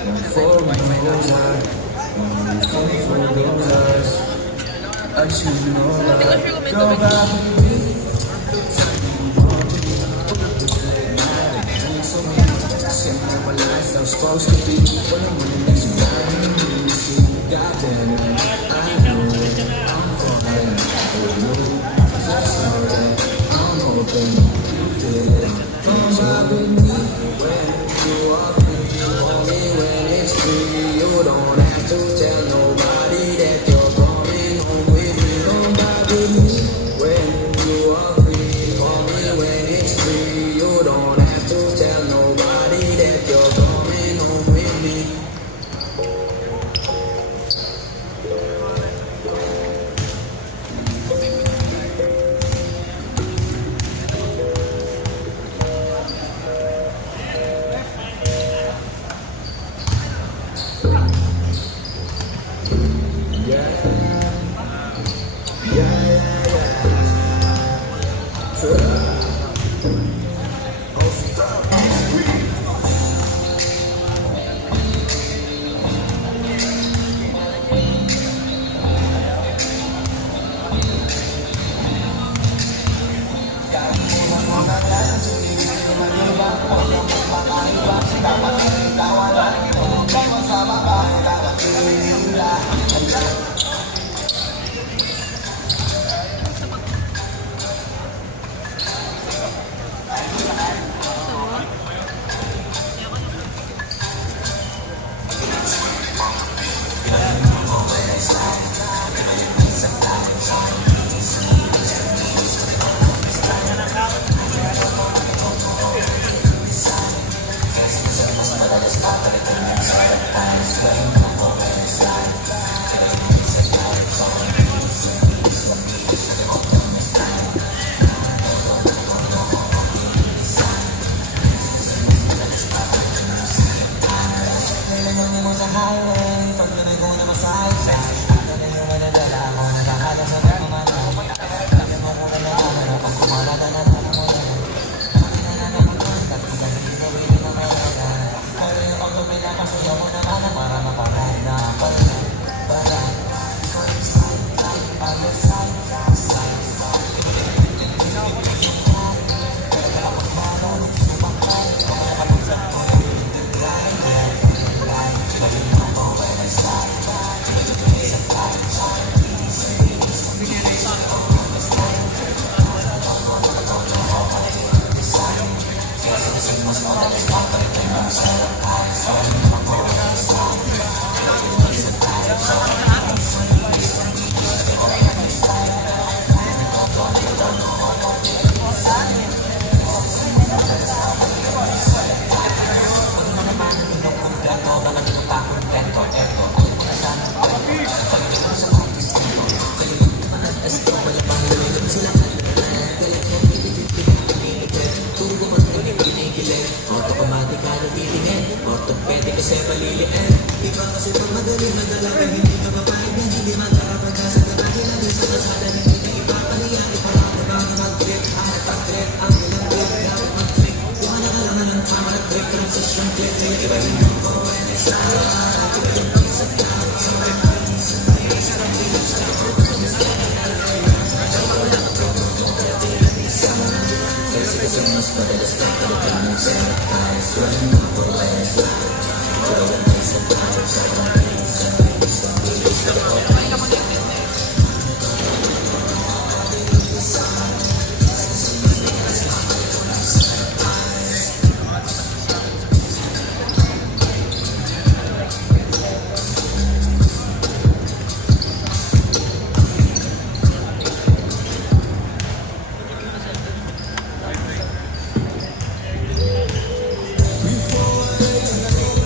For my lover, for those I should know that. Go back with me. Siempre wala I'm supposed to be. Walang mo na next time. God damn it, I know I'm falling for you. Just know that I'm hoping you feel it. Come back with me when you are free. Only when it's free. You don't have to tell nobody that you're coming home with me. Come back with me when you are free. Only when it's free. You don't have to tell nobody that you're coming home with me. Ortopedic kasi paliliin. Iba kasi pag magaling na dalaga, hindi ka papayag na hindi magkarapag ka sa gabagin. Ang isa na sana hindi na ipapaliyan. Iparapag na mag-trip, ang pag-trip, ang ilang trip, dapat mag-trip. Buka na kalangan ng tama na trip, transition clip. Kaya iba rin yung ko, when it's out. Iba yung isa tao, sa mga kasi mas madalas na palitan ng sanitize. Running up for less life. Pero yung isa tayo sa Before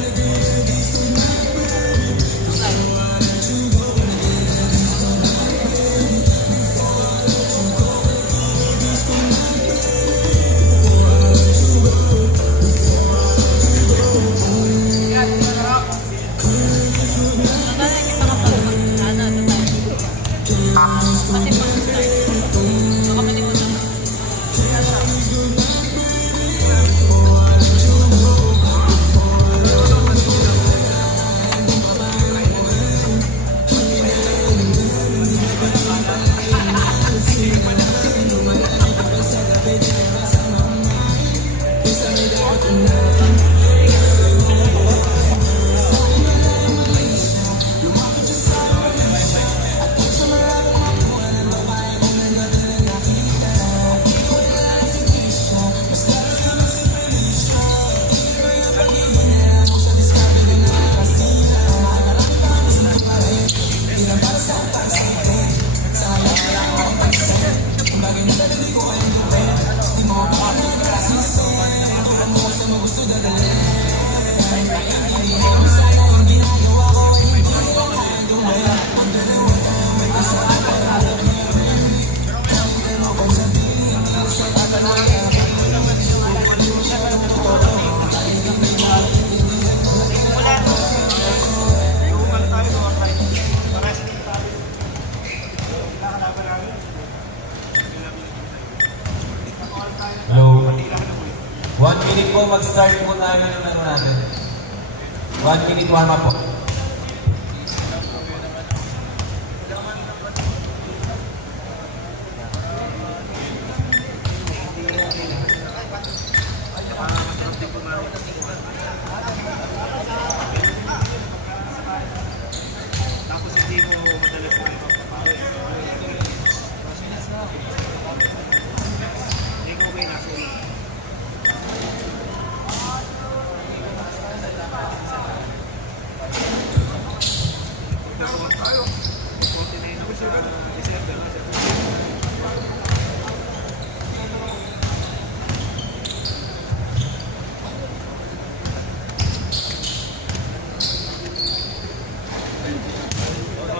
Hello. 1 minute po, mag-start po namin yung ano natin. 1 minute warm up po. Tapos hindi mo madalas na magpapawi. Hindi ko may nasulit. Magkakaroon tayo. 49 ako sa December na siya.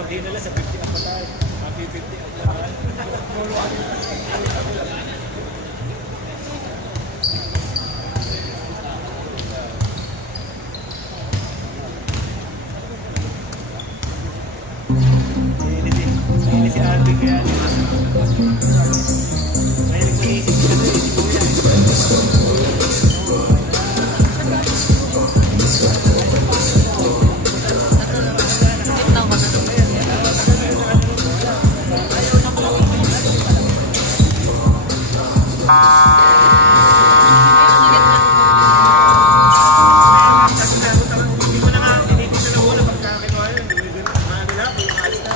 Hindi nila sa 50 na pa tayo. Happy 50 at lahat. Ini si Ate kaya may nagpanisip si Ate, si Kuya.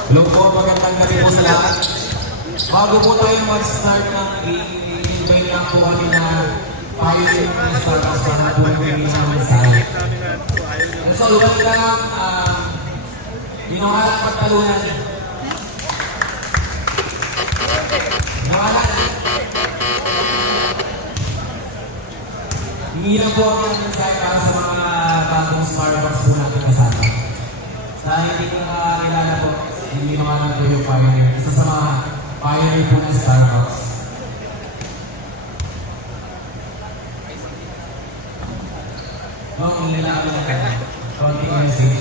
Hello po, magandang gabi po sa lahat. Bago po tayo mag-start ng game, i-invite lang po kami na tayo yung start sa hapon ko yung mga mensahe. So, iwan ka lang, ginawalan pagtalunan. Ginawalan. Hindi lang po kami ng mensahe para sa mga bagong Starbucks po natin kasama. Sa hindi ko nakakilala po, hindi naman po yung pioneer. Isa sa mga pioneer po ng Starbucks. Ang nilaban na kaya, konting message.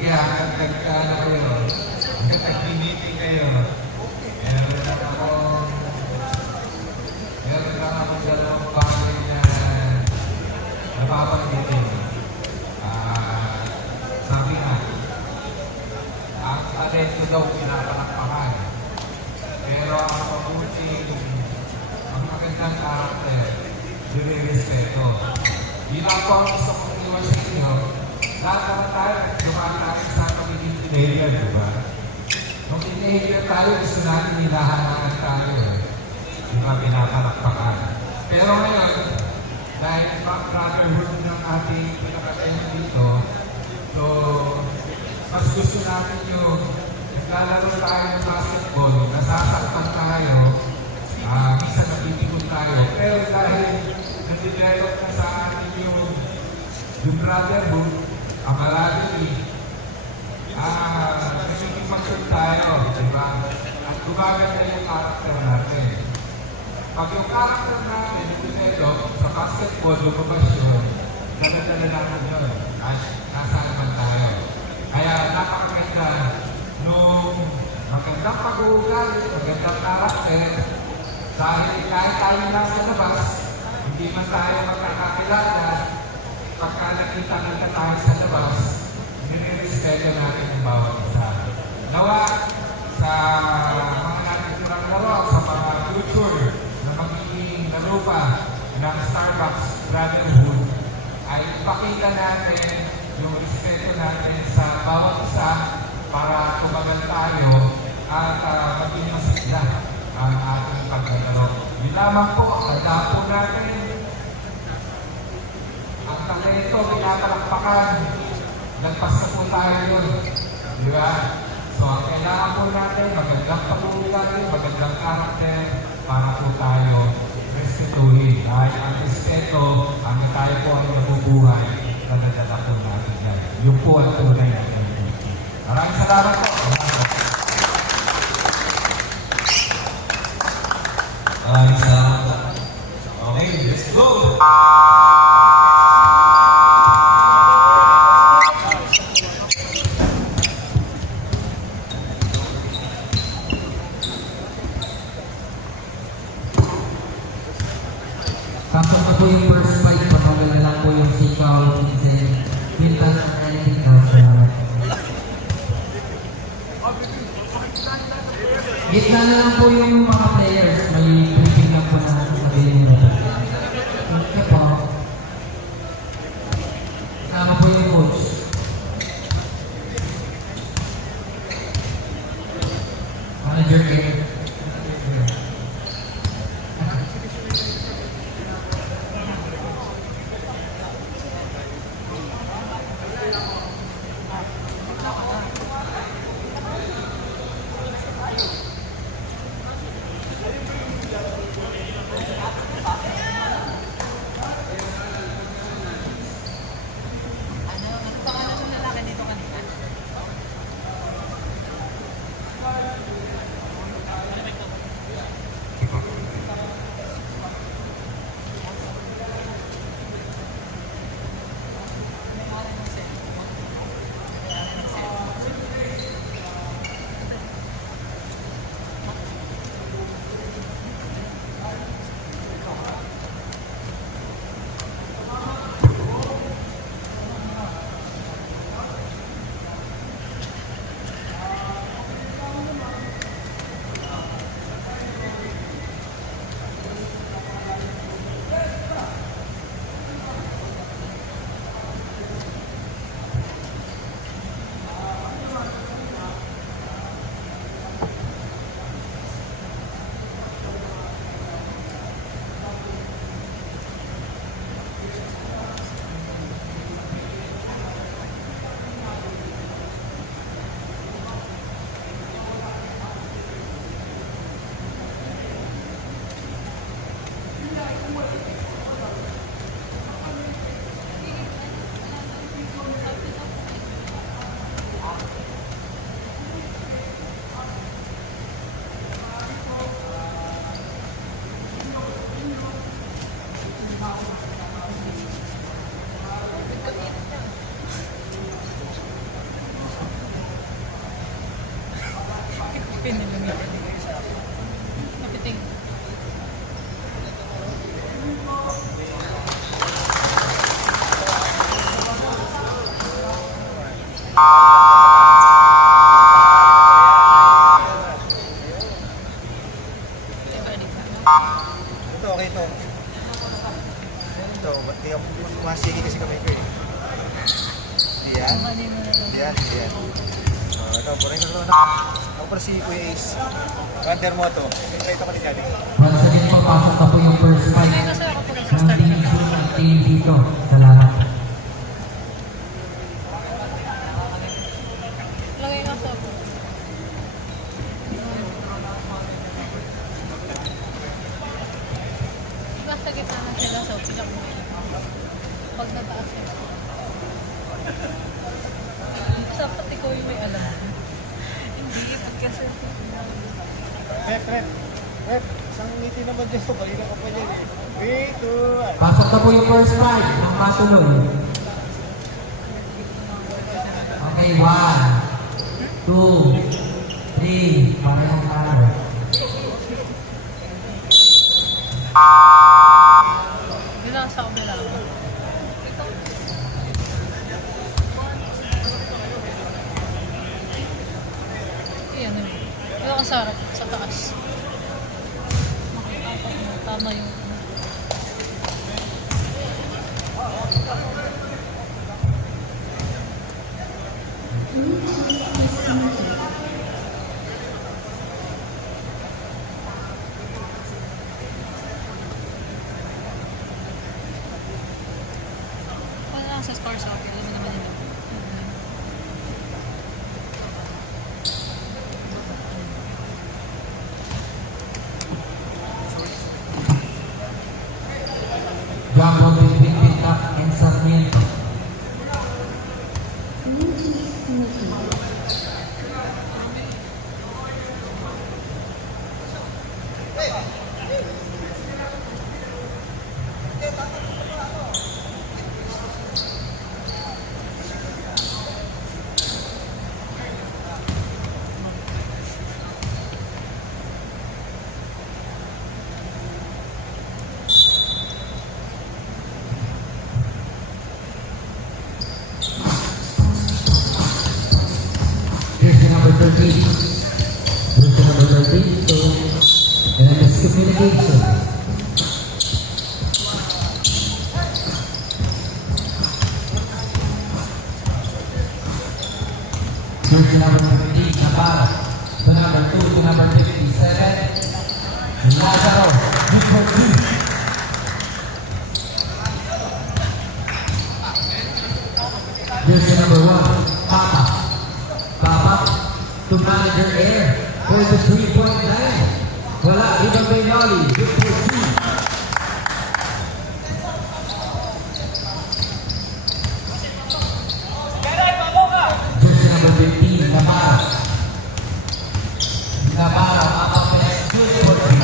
Yeah, nagkakala kayo. Nagkakinitin kayo. Meron lang akong dalawang bagay na napapagditin. Sabi nga, ang talento daw pinapalakpakan. Pero ang mabuti, ang magandang karakter, dinirespeto. Yun ang po ang gusto kong iwan sa inyo. Lahat naman tayo, dumaan sa pagiging teenager, di ba? Nung teenager tayo, gusto natin nilahanan tayo. Di ba, pinapalakpakan. Pero ngayon, dahil brotherhood ng ating pinakatema dito, so, mas gusto natin yung naglalaro tayo ng basketball, nasasaktan tayo, minsan napitikot tayo. Pero dahil nag-develop na sa atin yung brotherhood, camaraderie, nagkikipagsun tayo, di ba? At gumaganda yung karakter natin. Pag yung karakter natin, develop sa basketball, lumabas yun, dala-dala naman yun. At nasa naman tayo. Kaya napakaganda nung magandang pag-uugali, magandang karakter, dahil kahit tayo nasa labas, hindi man tayo magkakakilala, pagka nakita tayo sa labas, nire-respeto natin ang bawat isa. Nawa sa mga natitirang laro, sa mga future na magiging laro pa ng Starbucks Brotherhood, ay pakita natin yung respeto natin sa bawat isa para tumagal tayo at maging masigla ang ating paglalaro. Yun lamang po, tanda po natin ang talento, pinapalakpakan. Nagpas na po tayo yun. Di ba? So, ang kailangan po natin, magandang pag-uugali, magandang karakter para po tayo respetuhin. Dahil ang respeto, ang tayo po ay nabubuhay, nadadala po natin yan. Yung po ang tunay na MVP. Maraming salamat po. Maraming salamat. Okay, let's go! Tapos na po yung first fight, patagal na lang po yung sikaw, minsan, minsan, anything else. Gitna na lang po yung mga players, may briefing lang po na sasabihin nyo. Ito po. Kasama po yung coach. Manager kayo. Kapiting. Ito, okay ito. Ito, ba't di ako masigi kasi kami ko eh. Diyan. Diyan, diyan. Ito, parang ito na. Ako pala si Kuya Ace. Under mo ito. Ito ka din dyan. Once again, papasok na po yung first fight Hindi kasi ako po ng sa start. team dito. Salamat. Lagay nga sa nasa gitna na sila sa upiyak mo. Pag nataas sila. Dapat ikaw yung may alam. Hindi, kasi Rep, rep. Rep, isang ngiti naman dyan. Balina ka pa dyan eh. 3, 2, 1. Pasok na po yung first fight ng patuloy. Okay, 1, 2, 3. Parehong talo. yun lang sa kabila. Iyan yun. Yung ako sa taas. Makikita mo, tama yung wala lang sa score sa akin. Alam mo naman yun. 13. Jersey number 13, so and miscommunication. Jersey number 15, Navarro. To number 2, to number 57, Lazaro, number 2. Jersey number 1, Papa. Papa to manager Air for the 3-point line. Wala, ibang Bengali, good for 2. Jersey number 15, Navarro. Navarro, Papa Perez, good for 3.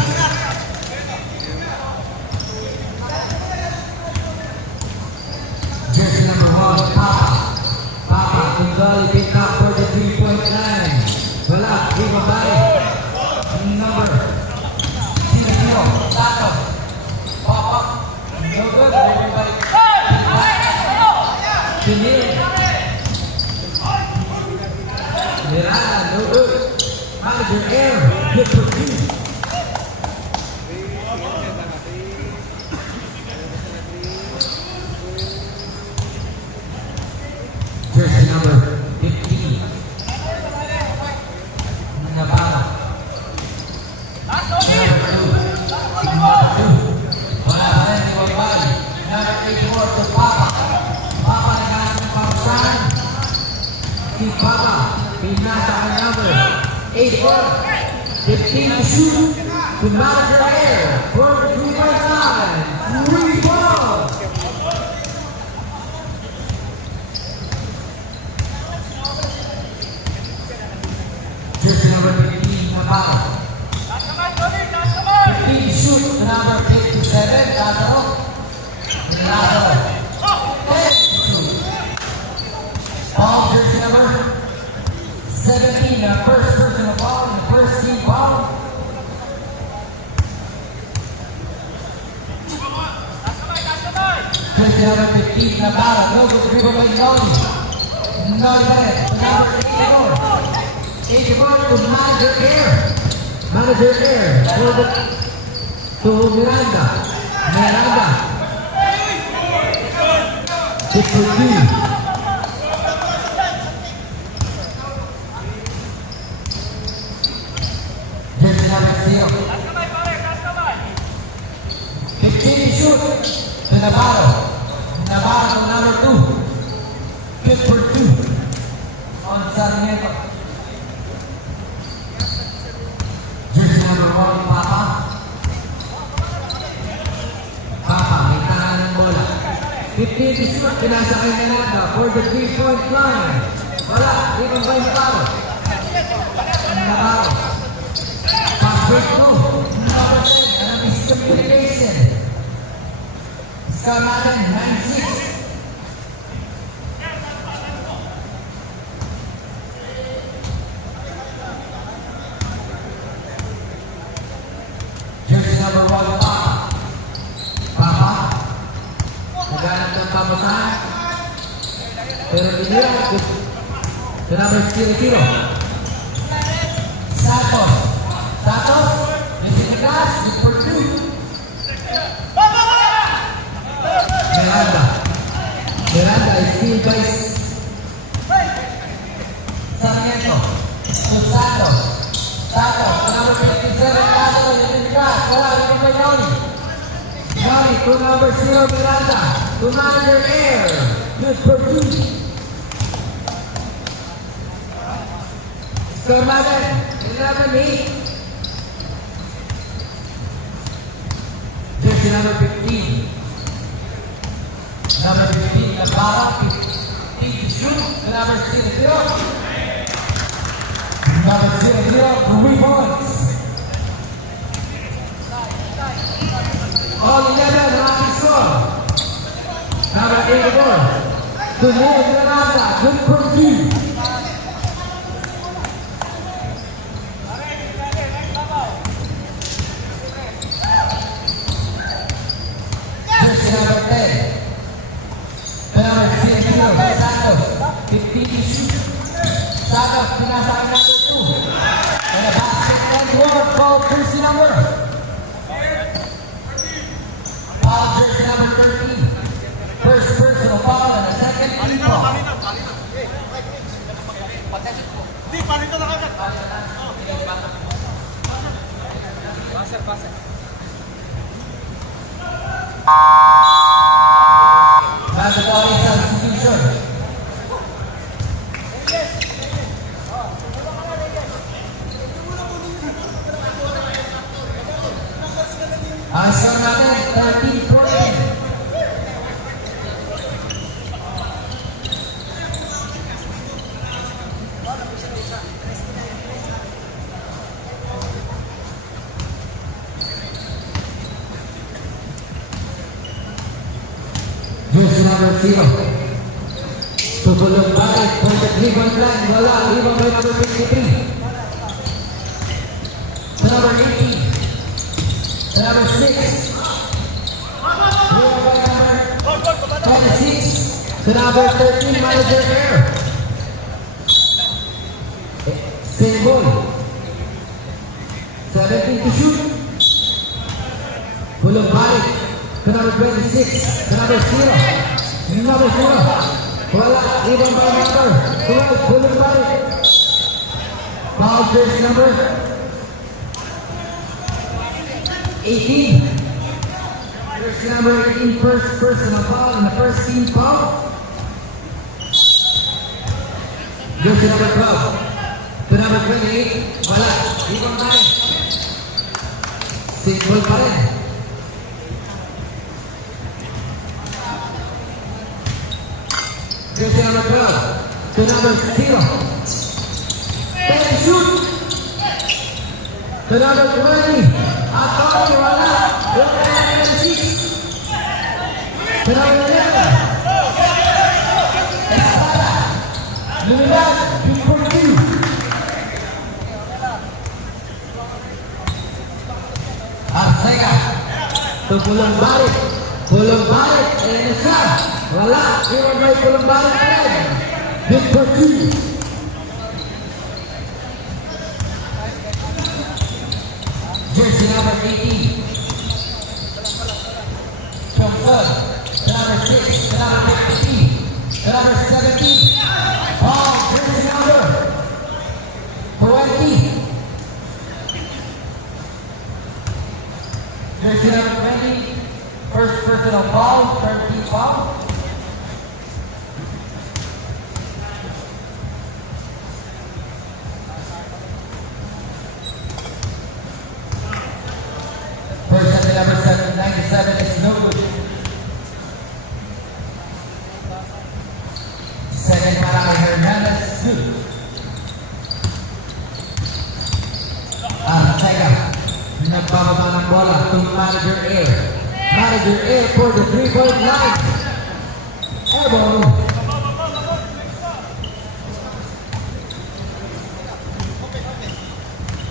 Jersey number 1, Papa. Papa, Bengali pick up for the 3-point line. Wala, ibang babae. Number 0, Santos. Papa, no good, everybody. Pinil. Miranda, no good. Manager Air, good for 2. Jersey number 15. Navarro. Number 2. Wala pa rin si Waibay. Number 84 to Papa. Papa naghanap ng pausan. Si Papa, pinasa ang number 84. 15 to shoot. To manager Air. For the 3-point line. 3 balls. Jersey number 15, Navarro. 15 shoot, number 57, Lazaro. Lazaro. 10 shoot. Ball, jersey number 17, the first personal ball, the first team ball. Jersey number 15, Navarro. No good dribble by Noli. Noli Perez, number 84. 81 to Manager Air. Manager Air for the to Miranda. Miranda. 62. Jersey number 0. 15 shoot to Navarro. Navarro to number 2. Good for 2. On Sarmiento. Number 1, Papa. Papa, may tahan ng bola. 15 to shoot, pinasa kay Miranda for the 3-point line. Wala, ibang ba yung Navarro? Navarro. Pass break mo. Number 10, and a miscommunication. Score natin, 9-6. Number 1, Papa. Papa. Naghanap ng pamusahan. Pero tinira. The number 0-0. Santos. Santos. Missing the glass. Good for 2. Miranda. Miranda is still by Sarmiento. To Santos. Santos. The number 57. Lazaro. Wala, ibang ba Noli? Noli to number 0, Miranda. To manager Air. Good for 2. Score natin, 11-8. Jersey number 15. Number 15, Navarro. 15 to shoot. To number 0-0. Number 0-0, 3 points. All 11, lucky score. Number 84. To Miranda. Good for 2. Jersey number 10. Number 0, Santos. 15 to shoot. Santos, pinasa kay number 2. Mandatory substitution. Ang score natin, 13-14. Jersey number 0. Tutulong balik for the 3-point line. Wala. Rebound by number 53. To number 18. To number 6. Rebound by number 26. To number 13, manager Air. Same ball. 17 to shoot. Tulong balik. To number 26, to number 0, number 0, wala, rebound by number 12, bulong balik. Foul jersey number 18. Jersey number 18, first personal foul and the first team foul. Jersey number 12, to number 28, wala, rebound balik. Single pa rin. Jersey number 12 to number 0. 10 shoot. To number 20. Atau wala. 6. To number 11. Espada. Lumilan. Big for 2. Arcega. To pulang balik. Pulang balik. Ayan na siya. Wala. Iwan may pulang balik na rin. Big for 2. Jersey number 18. Johnson. Number 6. Number 15. Number 17. Oh, jersey number 20. Jersey number 20. First personal foul, third team foul. First at the number 797 is no good. Second para kay Hernandez, good. Teka, nagbababa ng bola to manager Air. Manager Air for the 3-point line. Airball.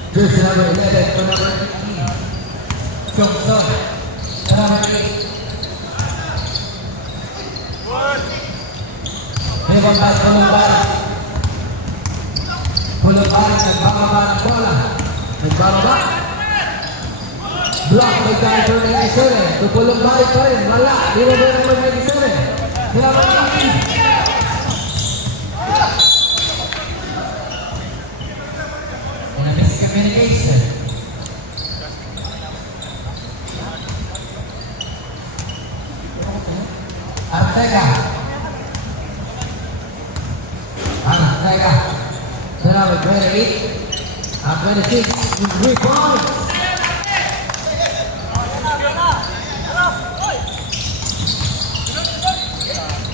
Jersey number 11 to number 15. Johnson to number 8. Rebound by Pulumbarik. Pulumbarik nagbababa ng bola. Nagbababa. Block by Gardner 97. Tupulong balik pa rin. Wala. Rebound by number 97. Number 18. And a miscommunication. Arcega. Arcega. To number 28. 26. 3 points.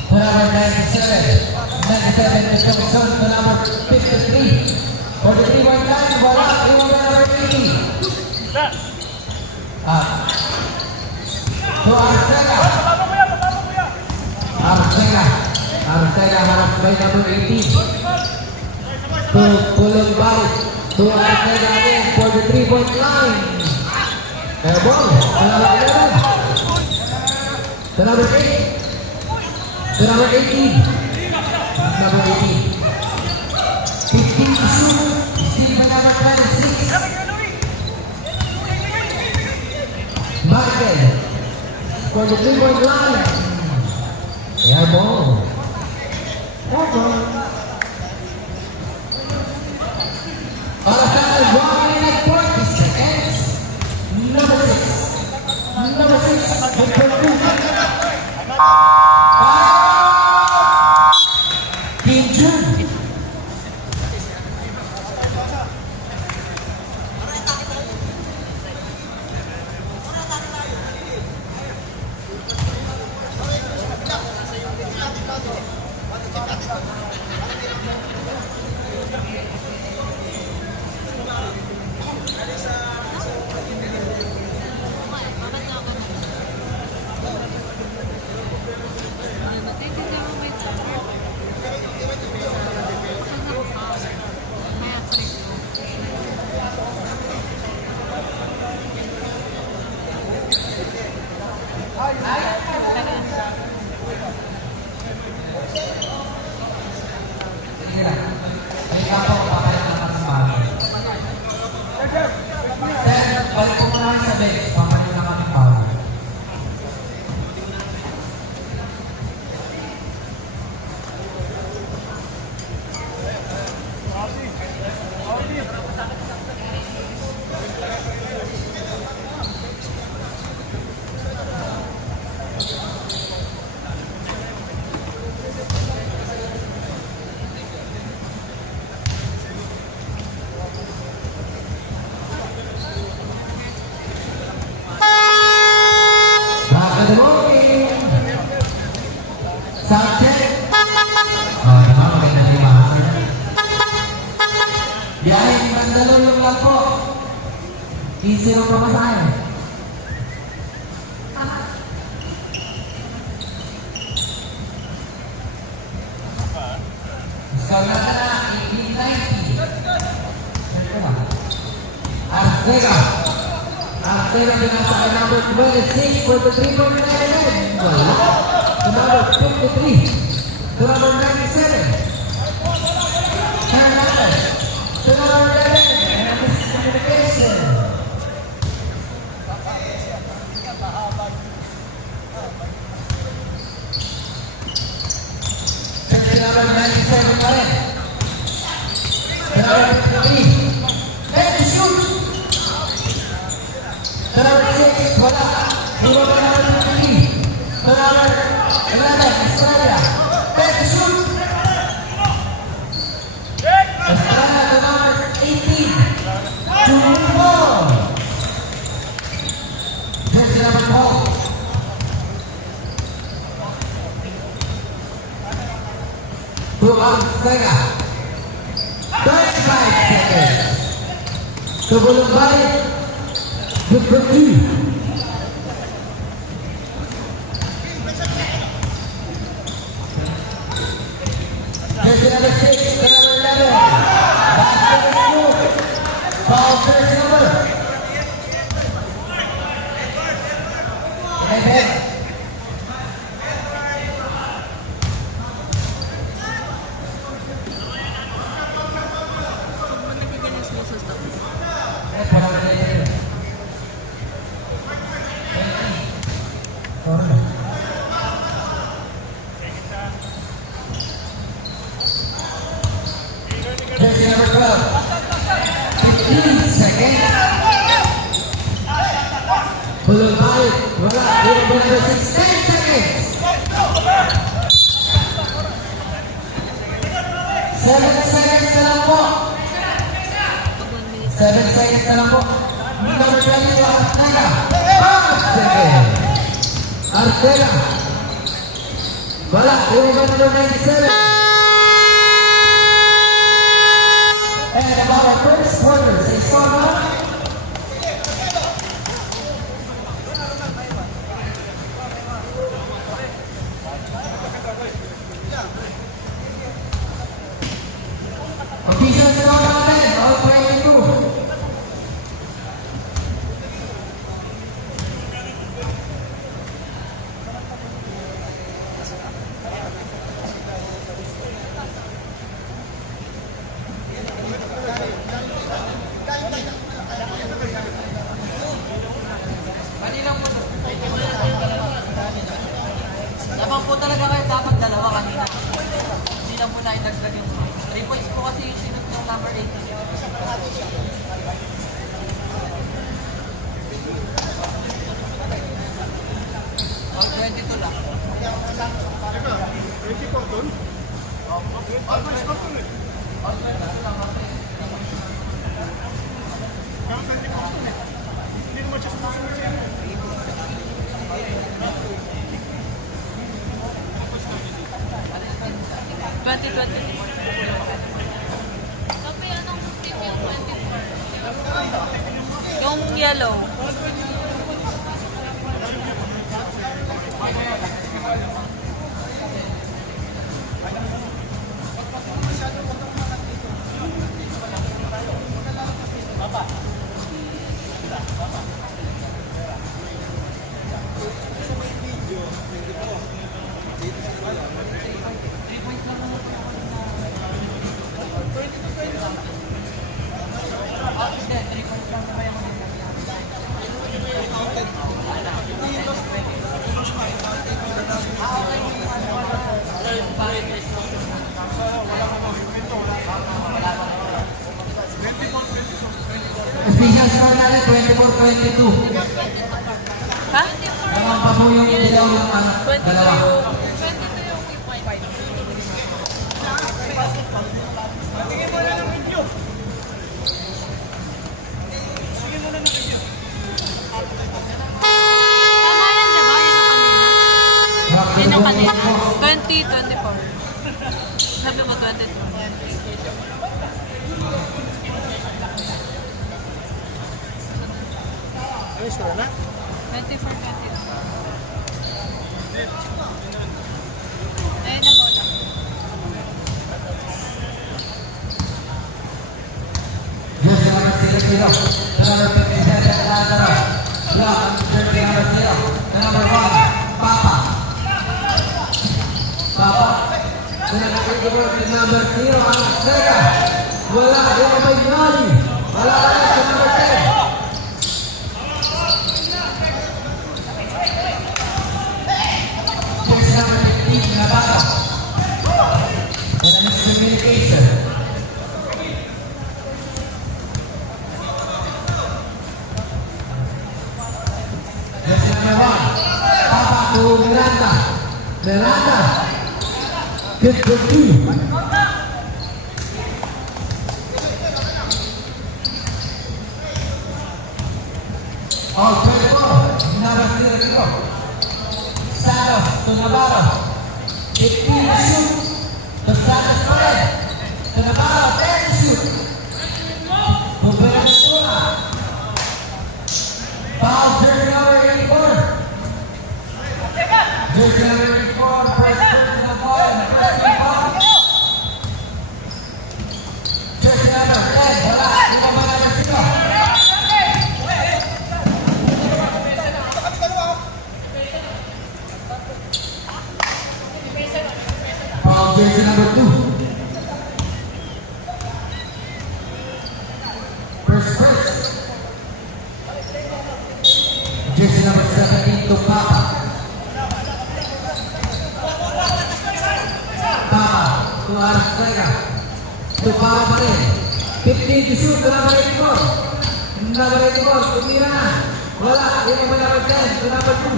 To number 97. 97 to Johnson to number 53. For the 3-point line, wala. Iwan na number 80. To Arcega. Arcega harap by number 18. To Pulong Balik. To Arcega again for the 3-point line. Airball. To number 11. To number 8. To number 18. Number 18. 15 to shoot. Steven number 26. Michael. For the 3-point line. Airball. Airball. Para sa 1 minute 40 seconds. 15 ng pamasahe. Score natin na 18-90. Artega. Artega binasa kay number 26 for the 3-point line. Wala. To number 53. To number 97. Hernandez. To number 11. And miscommunication. Check number 97 pa rin. To number 53. Let it shoot! To number 6, wala. To number 53. To number 11, Estrella. Let it shoot! Estrella to number 18. To move on. Jersey number 12. To Artega. 35 seconds. To Bulumbay. Good for 2. Jersey number 6, to number 11. Basket is good. Foul first number. Ahead. Jersey number 12. 15 seconds. Bulumbay. Wala. Number 6. 10 seconds. 7 seconds na lang po. 7 seconds na lang po. Number 22, Artega. 5 seconds. Artega. Wala. Number 97. And about our first quarter, say Sona. Official score natin, all 22. Lamang po talaga kayo dapat dalawa kanina. Hindi lang po na idagdag yung 3 points po kasi yung sinot ng number 8. Oh, 22 lang. Sabi, anong team yung 24? Yung yellow. Official score natin, 24-22. Ha? Naman pa po yung ilaw ng dalawa. 22 yung point. Tama yan, diba? Yan yung kanina. 20-24. Sabi mo 22. Ano yung score na? 24-22. Ayun na bola. Jersey number 0, the number 57, Lazaro. Block, jersey number 0, the number 1, Papa. Papa. Pinag-i-work yung number 0, ang Sega. Wala, yung may Nani. Wala ka na sa number 10. Jersey number 15, Navarro. And then it's communication. Jersey number 1, Papa to Miranda. Miranda. Good for 2. All 24, number 0. Santos to Navarro. 15 shoot. To Santos Fred. To Navarro, 10 shoot. To Venezuela. Foul jersey number 84. Jersey number 84, first person of ball, first team foul. Jersey number 10, wala. Lima ba number 0? Foul jersey number 2. First. Jersey number 17 to Papa. Papa to Arcega. To Papa pa rin. 15 to shoot to number 84. Number 84, tumira na. Wala, yung mga number 10 to number 2.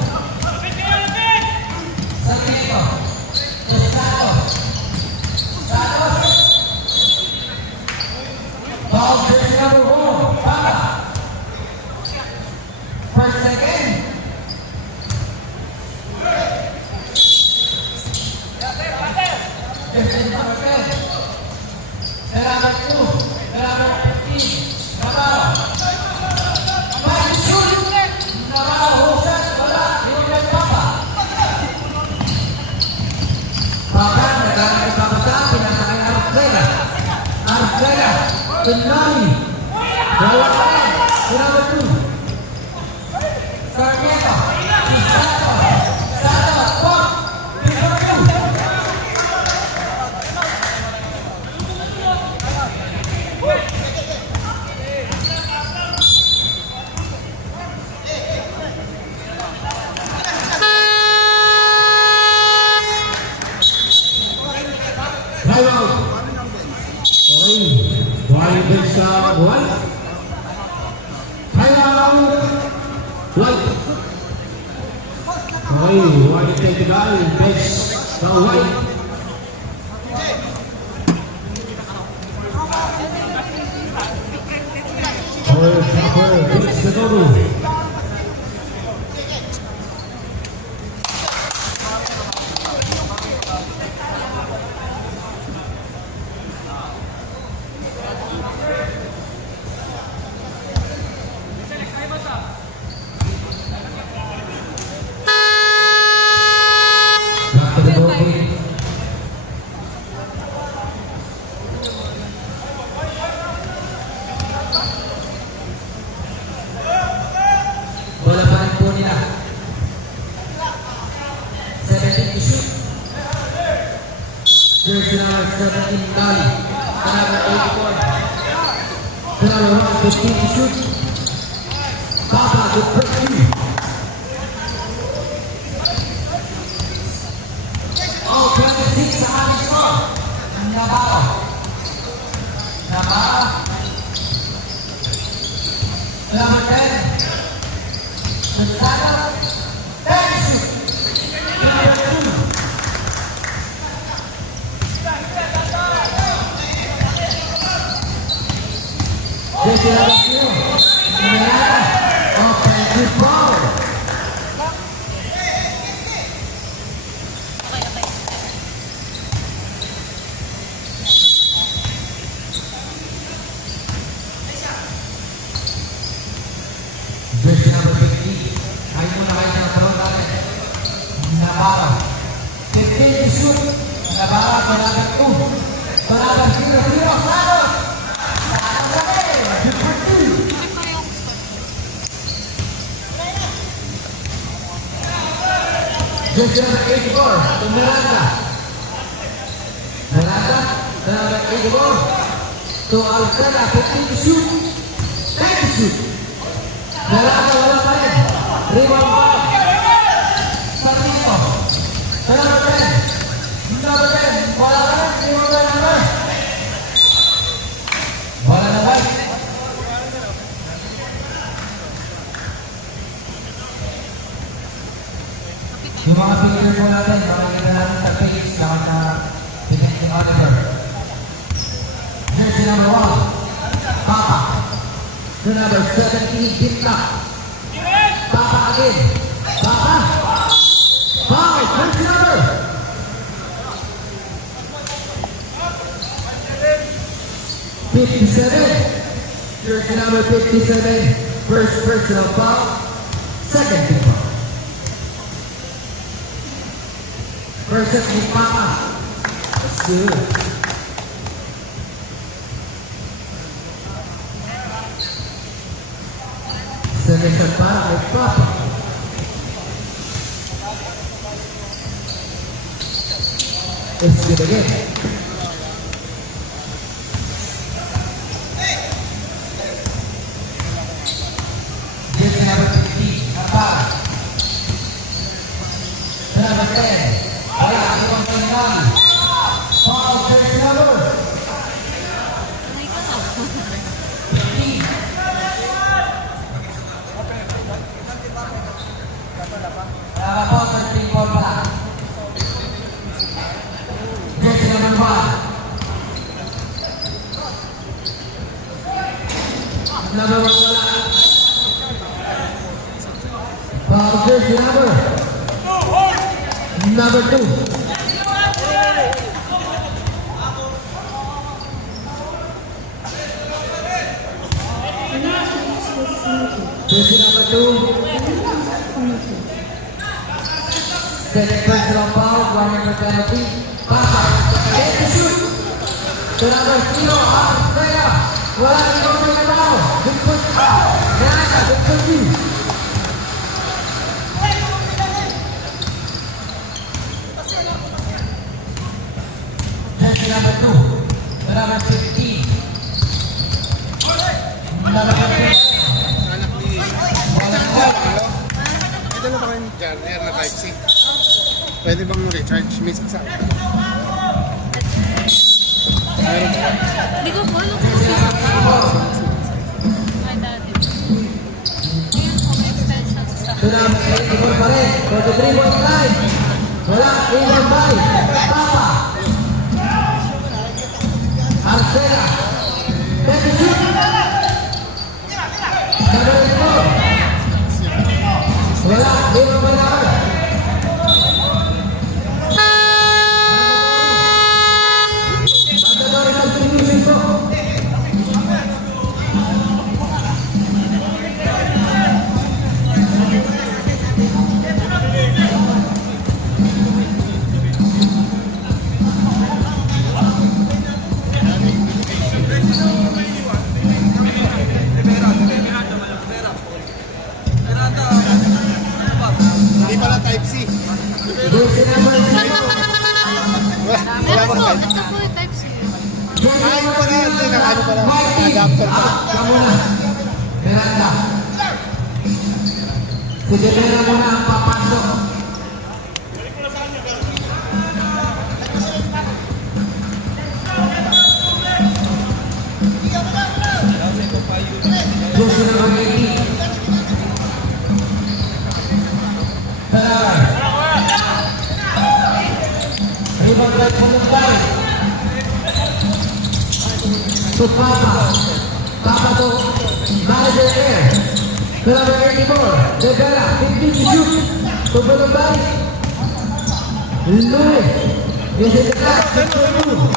Sarmiento. To Santos. Santos. Foul jersey number 1, Papa. First, second. Jersey number 10. The number 2. The number 15. Navarro. Five shoot. Navarro, husas. Wala. Yung may Papa. Papa, nagkaroon ng Papa, pinasakay Arcega. Arcega. Tsunami. Wala ka rin. The number 2. Sarmiento. Si Santos. Santos. Walk. Before 2. Time out. Okay. Volleyball sa white. Time out. White. Okay. White take the ball. Bench sa white. Okay. Bench sa Toru. Back to the ball. Bola pa rin po nila. 17 to shoot. Jersey number 17, Dali. Number 84. Number 15 to shoot. Papa, good first two. All 26 sa ating score. Navarro. Navarro. Number 10. Gonzaga. 10 shoot. Number 2. Jersey number 0. Miranda. Offensive foul. Navarro. 15 to shoot. Navarro, Banaga 2. Banaga 0-0. Santos! Santos kami! Super 2. Jersey number 84 to Miranda. Miranda, number 84 to Alcala. 15 to shoot. 10 to shoot. Miranda, wala pa rin. Rebound ball. Patino. Number 10. Number 10. Wala pa rin. Rebound ball number. Wala na ba? Yung mga figure po natin, makikita natin sa page na Pinente Oliver. Jersey number 1, Papa. The number 17, Bitna. Papa again. Papa. Foul, jersey number. Jersey number 57, first personal foul, second team foul. Versus ni Papa. That's good. Selected para kay Papa. It's good again. Jersey number 15, Papa. Number 10. Wala, ibang tandaan. Foul, jersey number. Ay, ka na. 15. Wala po, 13 ball pala. Jersey number 1. Number 1 wala. Foul, jersey number. Number 2. Jersey number 2. Second personal foul, 100 penalty. Papa, get the shoot. To number 0, Australia. Wala na yung mga tao. Good for Nana, good for you. Jersey number 2, to number 15. Number 15. Ito na ba kayong Jarner na type C? Pwede bang recharge mismo sa akin? Hindi ko po alam kung sino. Ay, dati. Ngayon po, may extension sa Sunam, 84 pa rin. 43 line. Wala, Ingram by Papa. Arcela. Becky shoot. Number 4. Wala, Ingram by number. Mandadori substitution po. Hindi pala type C. Jersey number 0. Wala bang type C? Ito po yung type C. Ano pala yun? Ano pala? Marty. Adapter pa. Siya muna. Miranda. Si Demera muna ang papasok. Jersey number 18. Taraway. Rebound right from the side. To Papa. Papa to manager air. To number 84. Degala. 15 to shoot. To Bulumbay. Louis. This is the class. 6-2.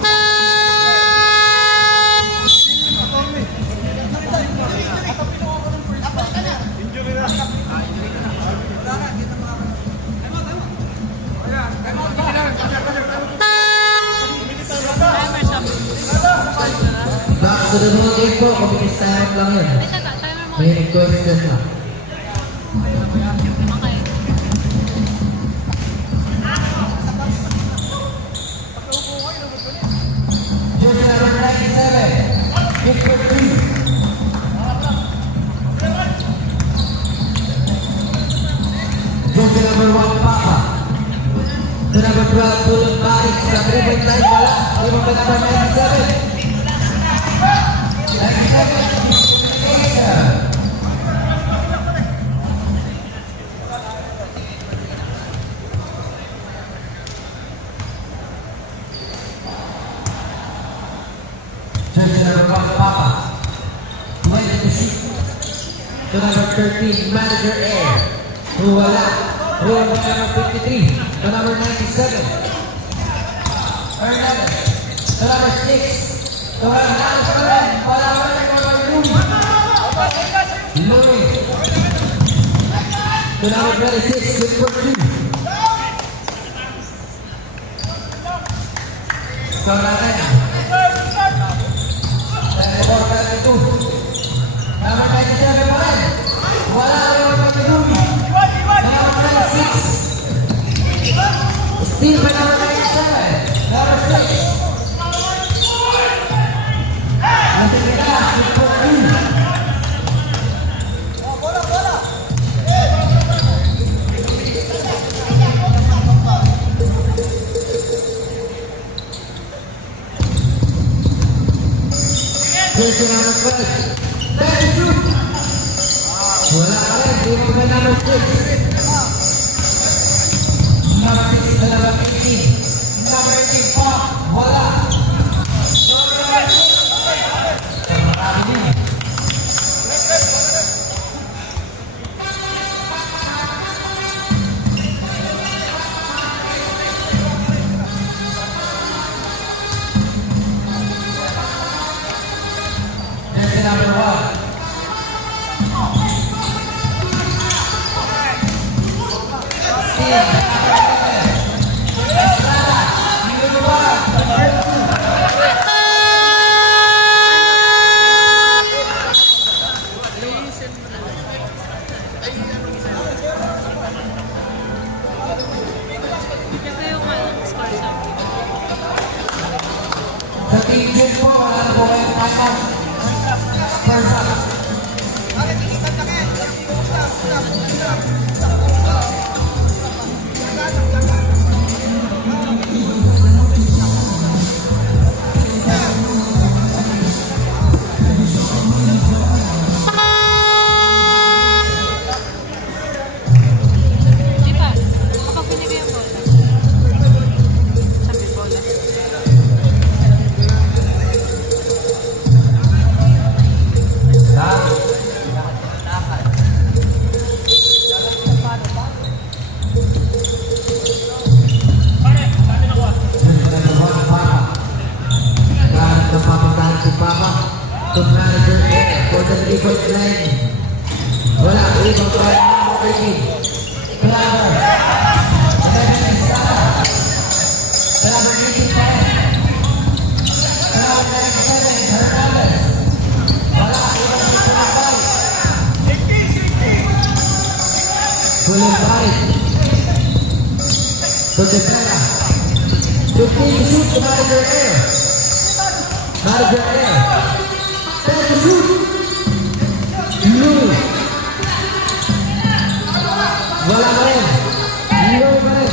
sunod mga game po, communist time lang yun. Ay, teka, timer mo. May question lang. Okay. Jersey number 97, Victor 3. Jersey number 1, Papa. To number 12, Tulun Barik. Sa 3.9 wala. Lima pa number 97. 97. Jersey number 1, Papa. 20 to shoot. To number 13, Manager Air. Wala. Roll by number 53. To number 97. Hernandez. To number 6. To Hernandez. Wala. Louis. To number 26, Super 2. So natin. 34-32. Number 97 pa rin. Wala yung pag-Louis. Number 26. Still by number 97. Number 6. Nanti kita, Super 2. Jersey number 12. That's the truth. Wala ka rin. Di mo ba number 6? Number 6 na number 18. Number 18 pa. Wala. Marami din. Jersey number 1. Ito yung score sa akin. Sa team June po, wala na po kayong timeout. First up. Di ba? Kapag binigay yung bola. Sabi bola. To manager Air for the 3-point line. Wala, ibang try number 13. Clever. Clever Estrada. Clever 85. Clever 97, Hernandez. Wala, ibang try. Tulun Barik. To Depera. 15 to shoot to manager Air. Manager Air. 10 to shoot. Louis. Wala ka rin. Louis ka rin.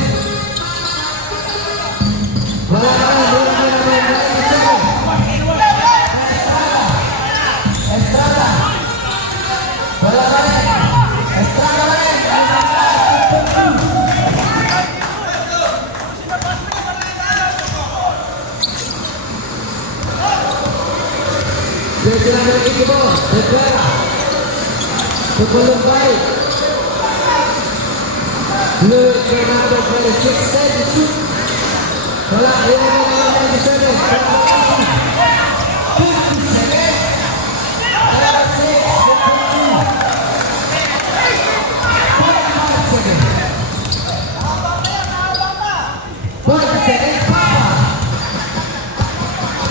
Wala ka rin. Louis ka rin. Estrada. Wala ka rin. Estrada ka rin. Jersey number 84, Rivera. Tulun Barik. Louis Fernando, 26, 10 to shoot. Wala, yun ang mga 97. 57.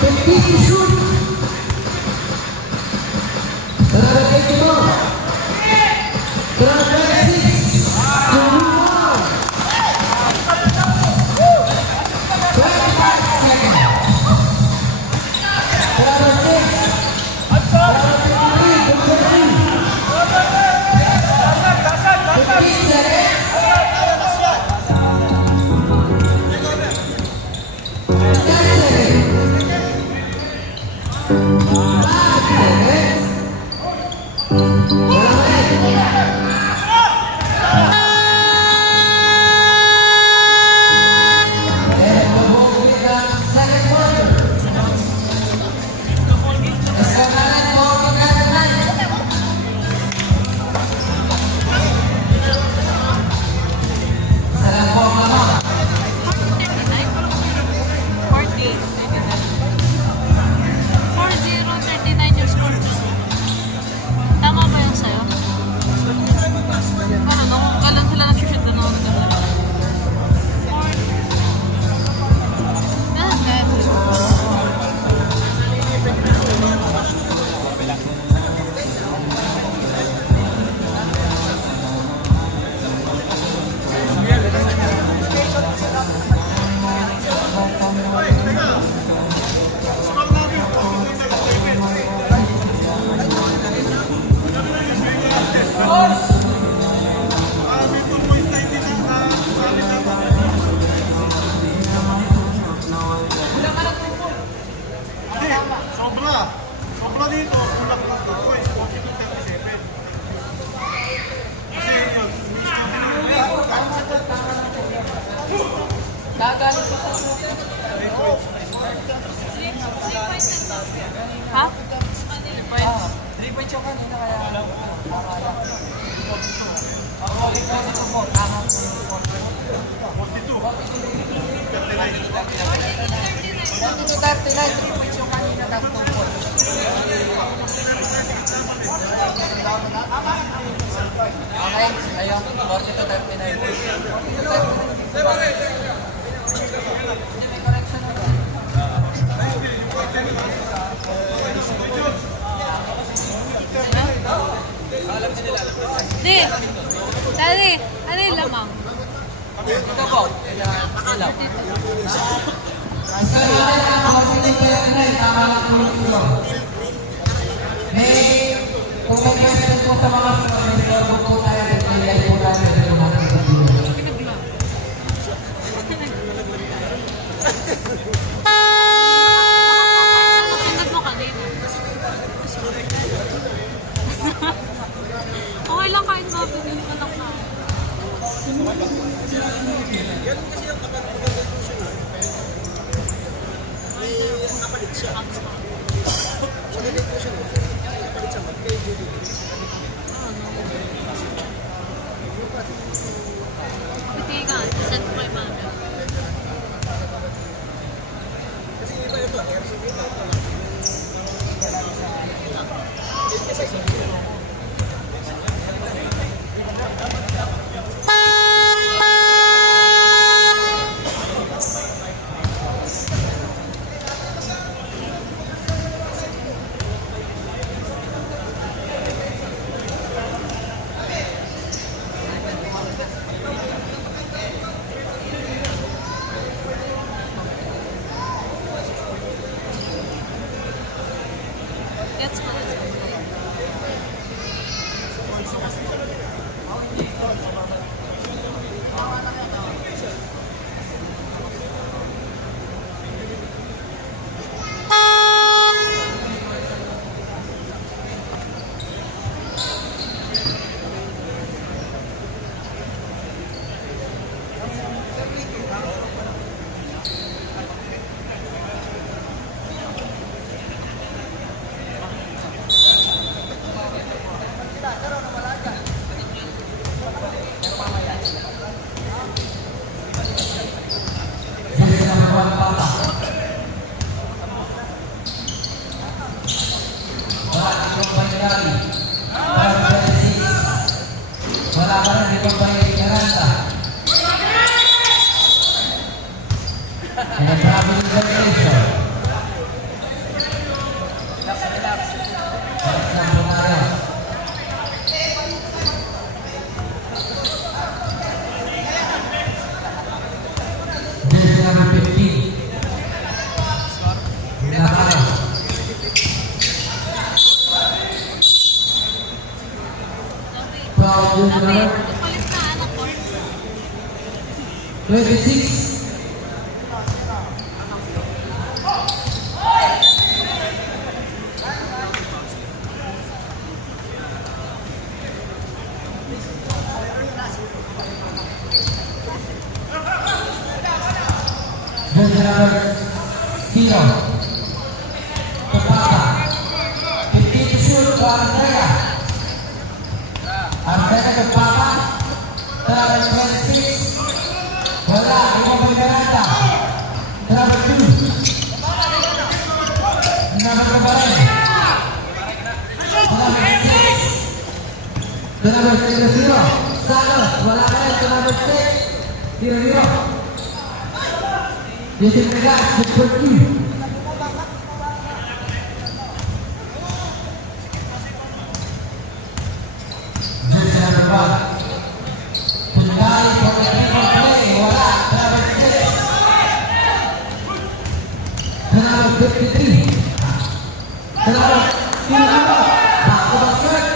15 to shoot. Sobra dito, kulang lang ito. Boys, 37. Kasi yun, Gagaling sa Ha? 3 points yung kanina kaya ang ulit ko dito po, tama po yung 42, 39, 3 points yung kanina, tapos 2 points. Okay, ayun, 42, 39. Hindi, may correction na ba? Di! Dali! Ano yung lamang? Ito po, ilaw. Isa natin ang 42-39, tama lang po yung kung may question po sa mga score, may score po tayo at nilay po natin sa mga Pinagla. Pinag mo kanina. Okay lang kahit mabili ka lang na. Pitigan, send ko kay mami. Gets ko. Wala pa rin, di ba ba yung Garanta? And a travel examination. Relax lang po tayo. Jersey number 15. Nakala. Proud jersey Dati, number nagpalit na anak ko. 26. Jersey number 0. Tapata. 15 to shoot to Artega. Artega Tapata. Number 26. Wala, Ibo Bergaranta. Number 2. Number 2 pa rin. Number 6. Number 0-0. Salos, wala pa rin. Number 6. 0-0. This is Regas, number 2. Jersey number 1. Punday for the triple play. Wala. Number 6. Number 53. Number 0-0. Back to the third.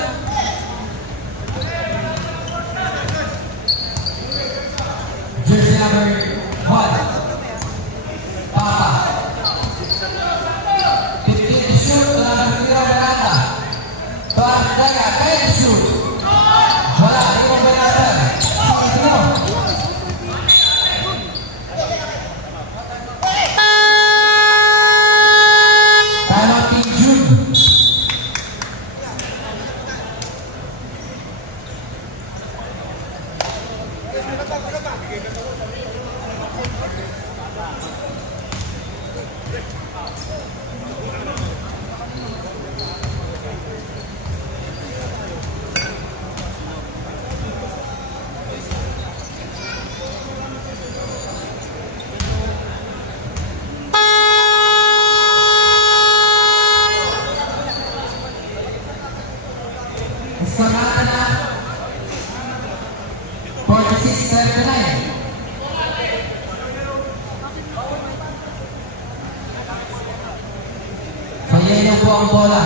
Estimada na 46-79. Payelo po ang bola.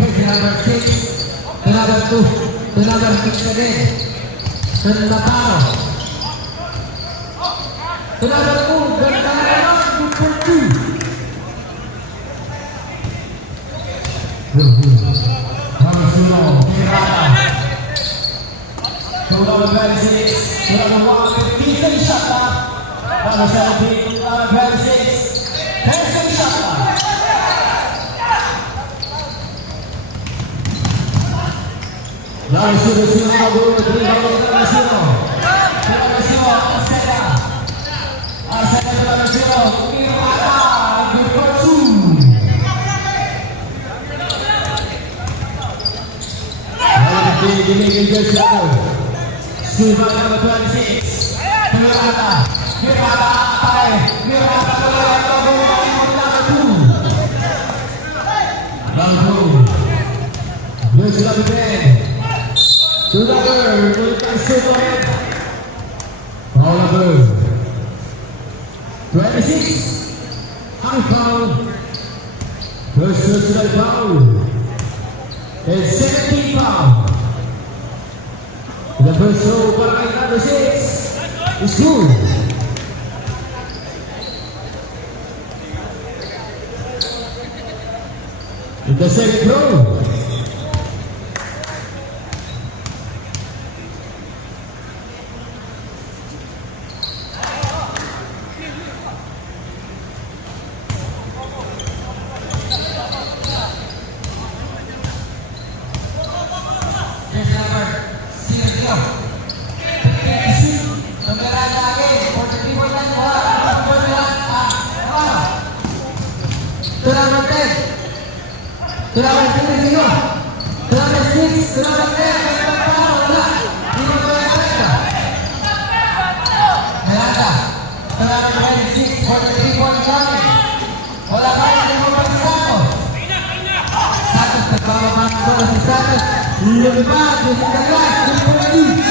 Head number 6, to number 2, to number 6 again. To Laparo. To number 2, ganda na naman, number 2. Hamsulo, Pirata. To number 26, to number 1, Pinsan shot na. Para sa nabili ng number 26, Pinsan shot na. Hamsulo, Sinago, 3 Hamsulo. Hamsulo, Aseda. Aseda to number 0, Pirata, number 2. Diligin jersey number. Silva number 26. Pirata. Pirata patay. Pirata Pirata number 2. Bangko. Jersey number 10. Sudagar. Mulai Silva. Oliver. 26. Ang foul. First personal foul. And 17 foul. The first throw para kay number 6 is good. In the second throw, to number 10, to number 3, to number 6, to number 10, wala. Hindi mo kaya talaga. Miranda, to number 26, 43 points coming. Wala pa rin mo pa si Santos. Santos, nagbababa ng bola si Santos. Lumipad, yung kaglas, 3.2.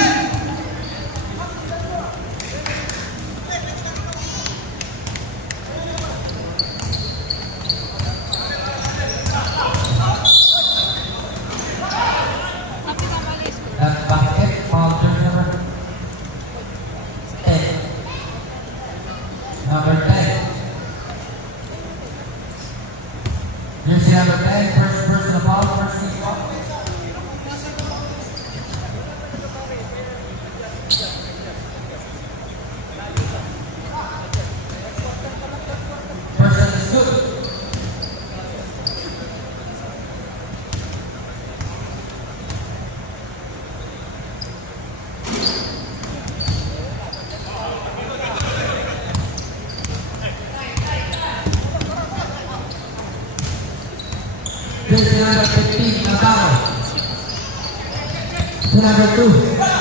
Basket foul number 10. Number 10. Jersey number 10, first personal foul, first team foul. Person is good. Jersey number 15, Navarro. To number 2,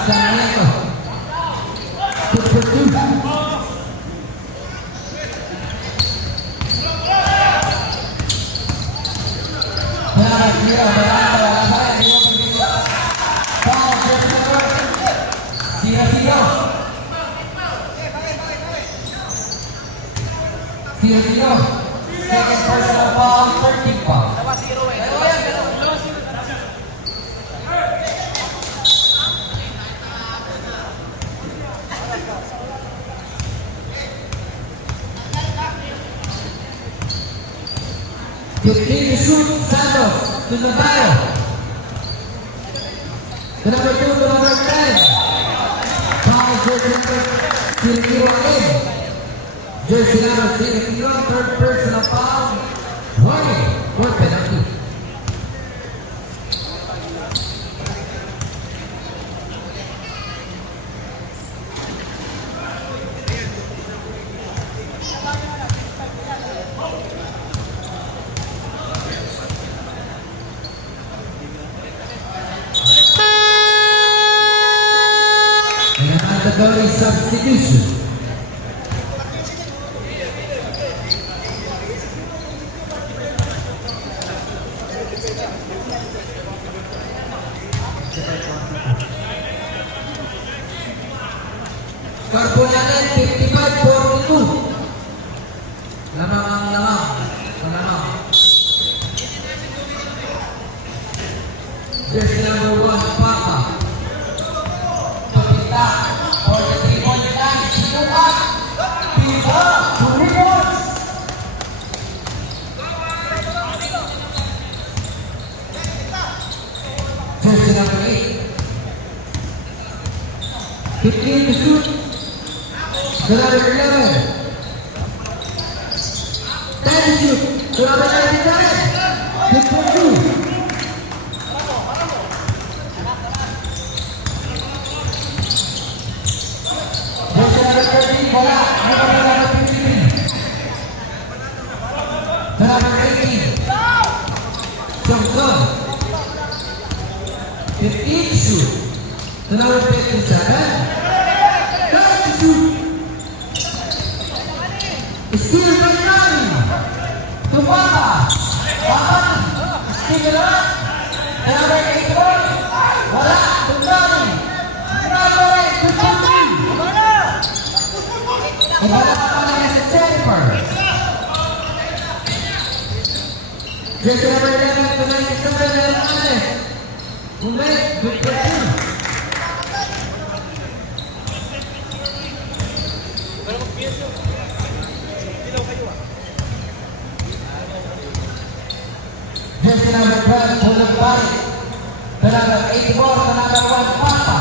Sarmiento. 2 for 2. Zero. Second personal foul, 13 foul. 15 to shoot, Santos, to Navarro. To number 2, to number 10. Foul, jersey number 0 again. Jersey number 0, third personal foul. Warning. Mandatory substitution. Score po natin 55-42. Lamang ang lamang. Lamang. Jersey number 1, Papa. Papita for the 3-point line. Shoot up. Pita. 2 rebounds. Jersey number 8. 15 to shoot. The number 11. 10 to shoot. The number 97. 6.2. Jersey number 13, bola. Number 53. The number 18. Johnson. 15 to shoot. The number 57. 30 to shoot. Steal by Nani. To Papa. Papa. Steal it up. The number 81. Wala. To Nani. Number 8 to Papa. And wala pa pala sa Jennifer. Jersey number 11 to 97. Hernandez. Ulit. Good for 2. Jersey number 12, Pulong Bari. The number 84, the number 1, Papa.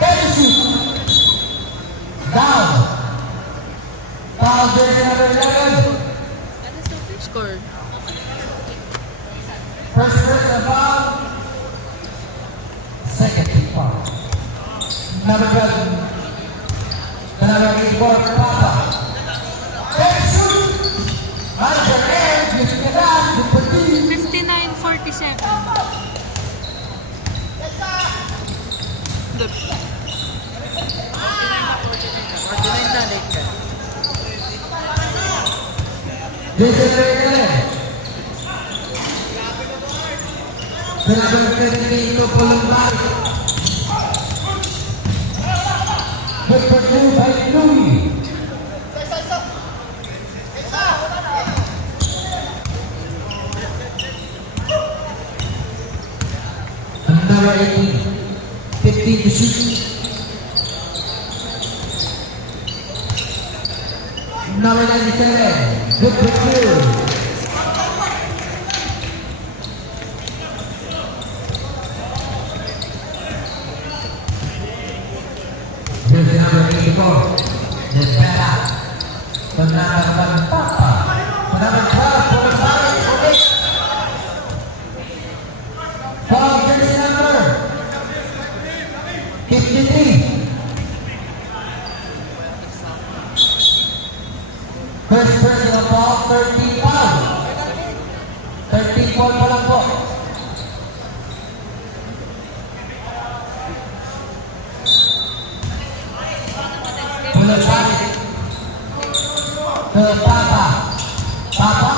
Ten shoot. Down. Foul jersey number 11. Score. First personal foul. Second team foul. Number 12, the number 84, Papa. Ten shoot. Under air, using the dash, the 59-47. Good. 49 na late ka. Jason Regalé. The number 17 to Pulong Bari. Good for 2 by Louis. Number 18, 15 to shoot. Number 97, good for 2. Jersey number 84, Nevada. The number 1, Papa. The number 12, Pulong Bari, foul jersey number 53. First personal foul, 13 foul. 13 foul pa lang po. Pulong Bari. To Papa. Papa.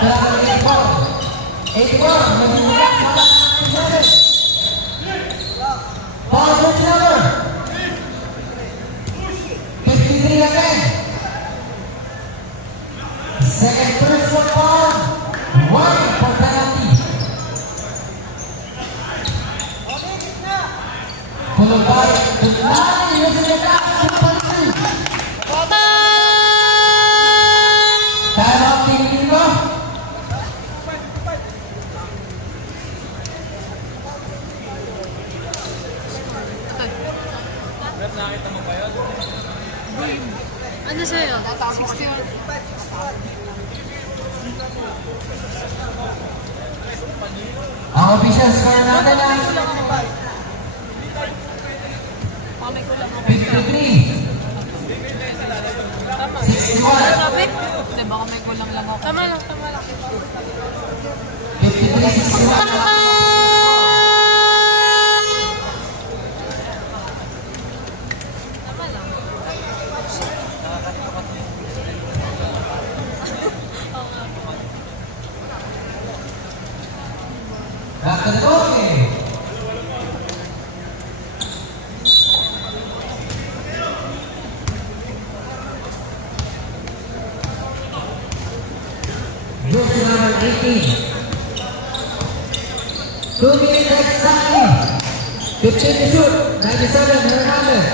To number 84. 84. Nagsimula sa mga foul jersey number 53 again. Second personal foul, 1 for penalty. Pulong Bari to Nani, using the dash, 2.2. Time out, Team Lima. Ano sa'yo? 61. Ang official score natin ay 53. 61. Sabi? Hindi, baka may kulang lang ako. Tama lang, tama lang. 53-61. Jersey number 18. 2 minutes exactly. 15 to shoot. 97, Hernandez.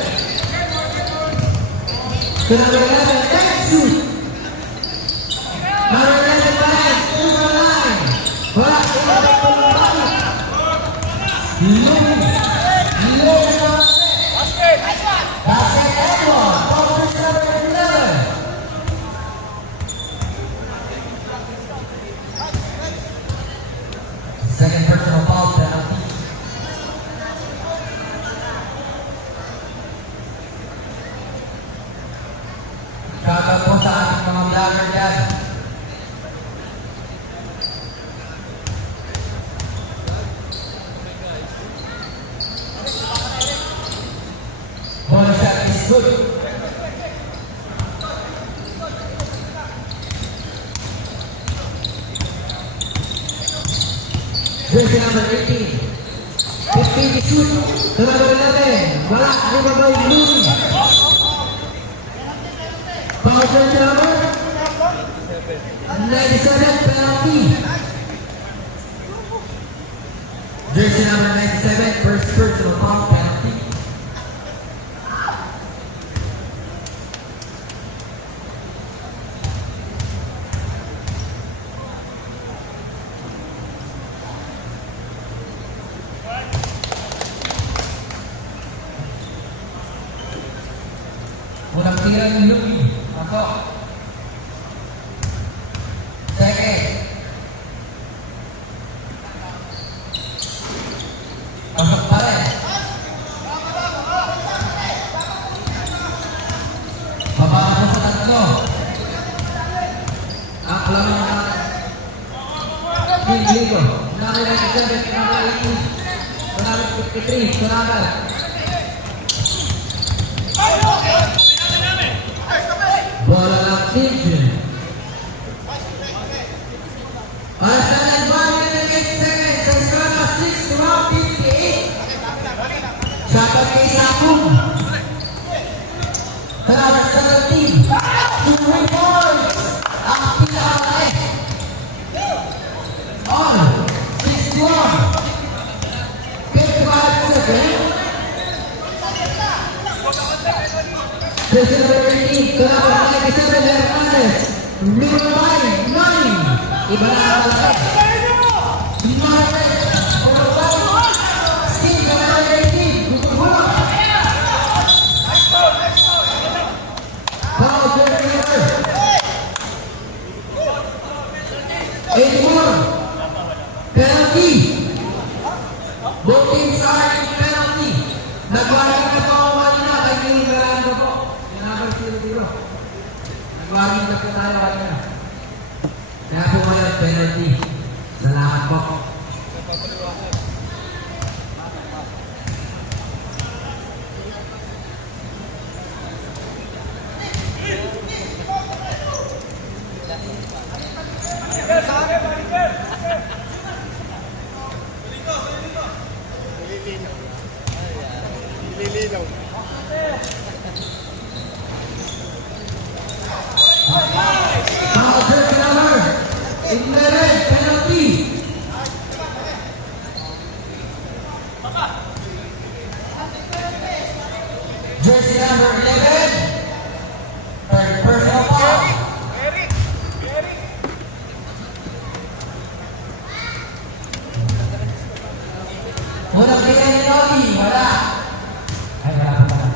To number 11, next shoot. Number 11, Brian, over the line. Wala, Basket, Edward. Focus number 11. Second personal foul penalty. Shoutout po sa ating mga vlogger dyan. Ball shot is good. Jersey number 18. 15 to shoot. To number 11. Wala. Rebound by Looney. Foul jersey number 97. Penalty. Jersey number 97. First personal foul penalty. Unang tira ni Lupi. Ako. Second. Pasok pa rin. Bababa po sa tatlo. Ang alam mo na Ligo. Number 97, number 18. Number 53, Sonata. Bola ng Tijan. Stand by in 8 seconds. Sa score 6 to 58. Shoutout kay Sakung. Sa number 17. 2 points. Ang pinakalae. On. 61. 55 seconds. Jersey number 13, to number 97, Hernandez. Middle line, 9. Iba na ang malaki. Hernandez, over line. Steve, number 18, Gugula. Foul, jersey number 81. Penalty. Both teams are in penalty. Nagwaring na po ang kanina kay Miranda po. Number 0-0. Nagwaring na po tayo kanina. Kaya po ngayon, penalty. Salamat po. Lilinaw. Foul, jersey number 11, penalty. Jersey number 11, third personal foul. Unang bigay ni Noli, wala. Ay, wala pa pala.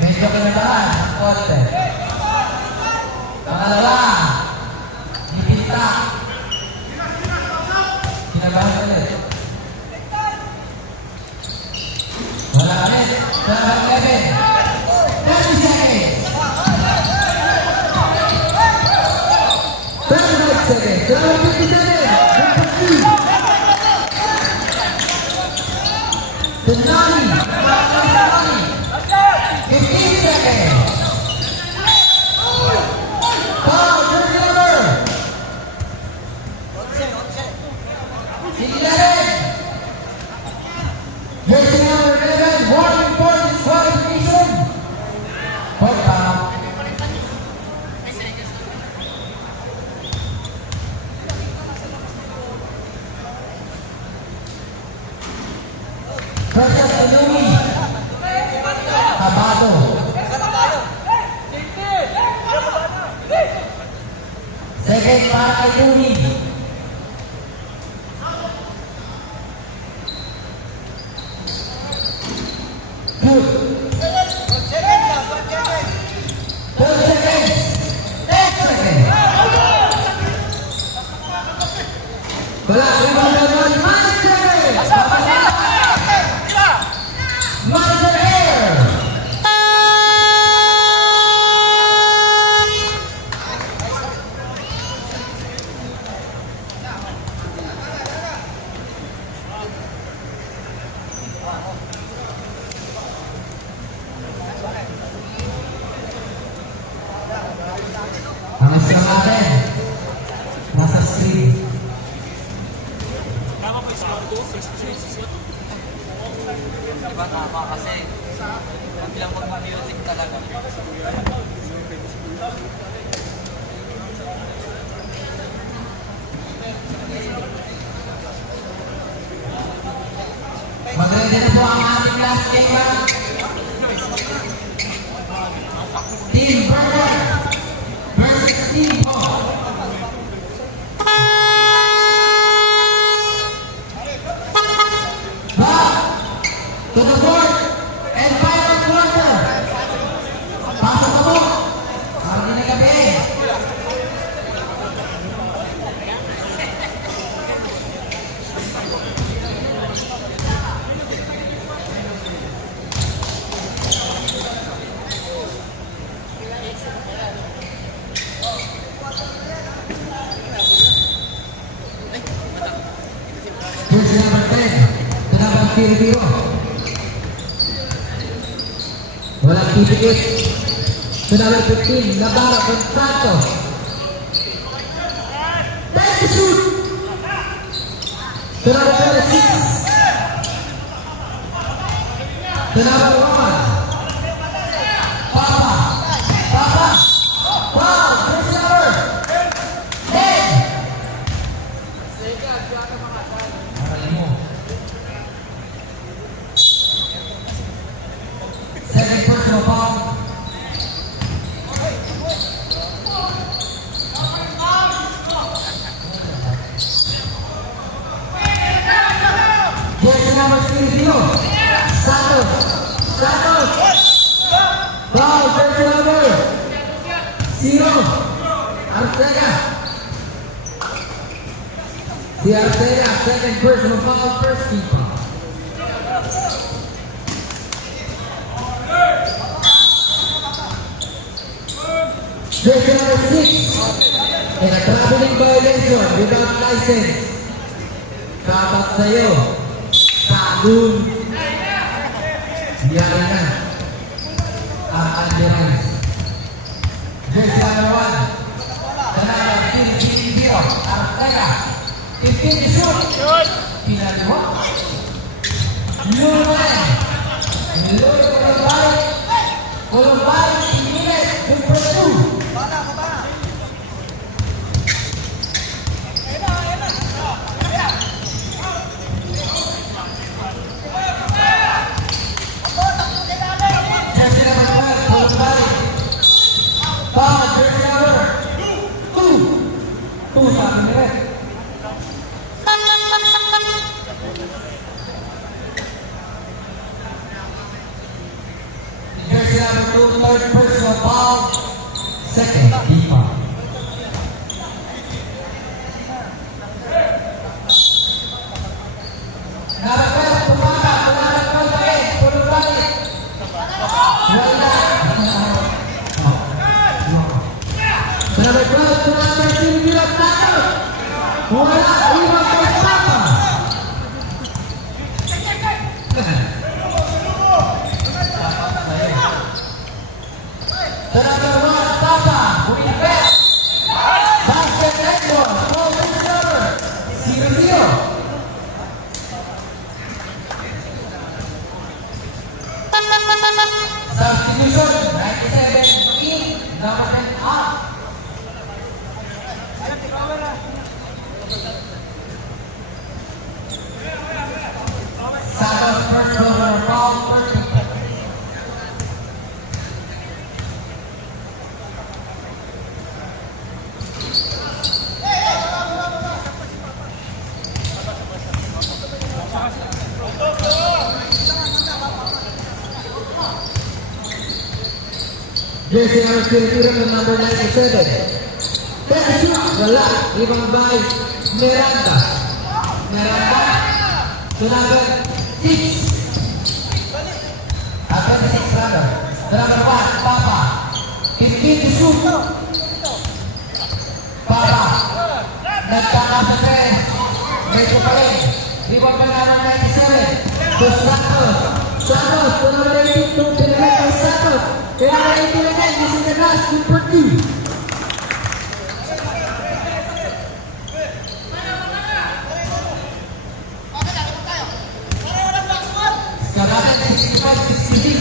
Medyo kinabahan ang konti. Pangalawa, ipinta. Kinabahan ulit. Wala ulit. Number 11. 30 seconds. 35 seconds. Number 57. Number 2. Tsunami. 15 seconds. Foul, jersey number 11. Jersey number 11, warning for disqualification. Point foul. Wala, rebound naman, Manager! Manager Air! Ang asal natin, nasa screen. Diba tama kasi huwag lang mag-music talaga. Mag-ready na po ang ating last game round. Team Burger versus Team Hall. Back to the board and final quarter. Pasok na po. Ang ginagabi. Jersey number 10, Tanabang Filipino. Walang pipikit. Tanabang 15, Navarro Constanto. Take the shoot! Tanabang 26. Tanabang 1. Papa. Wow, Jersey number 10. Second personal foul. Jersey number 0. Santos. Foul, jersey number 0. Arcega. Si Arcega, second personal foul, first team foul. Jersey number 6 in a traveling violation without license. Kapat sa'yo. Tagun. Biyari na. Ang endurance. Jersey number 1. Tanabang Filipino. Artega. 15 to shoot. Pinaliwa. Lumen. Columbine. Unit. Good for 2. Jersey number 12, Columbine. Foul, jersey number 2. 2 sa akin rin. Jersey number 2, third personal foul. Second, default. Number 12, Tumata. Number 12, Columbine. Wala. Number 12, Tumata. Silvio Tato. Wala. Iwan kay Papa. The number 1, Papa. Winbet. Basket netball. Small receiver. Silvio. Substitution, 97 in, number 10 up. Santos first over foul, 30. Jersey number 22, number 97. Take a shot. Wala. Ibang by Miranda. Miranda. To number 6. 26 rather. To number 1, Papa. 15 to shoot. Papa. Nagtaka sa 3. Medyo pa rin. Rebound pa nga ng 97. To Santos. Santos. To number 18. To Pinagay kay Santos. Kaya number 18 again. This is the last. Good for 2. Sekarang 65-66.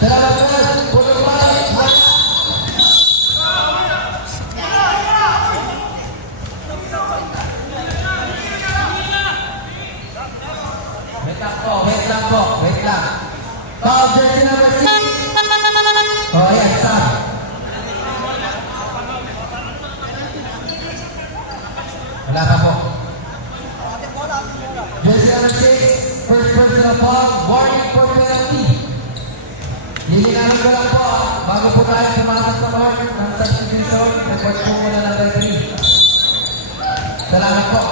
Dalam berat, bodoh balik. Wait lang. Foul jersey number 6. Oh, ayan, Sam. Wala pa po. Jersey number 6, first personal foul, warning for penalty. Lilingaran ko lang po, bago po tayo pumasok sa mark ng substitution, report po muna number 3. Salamat po.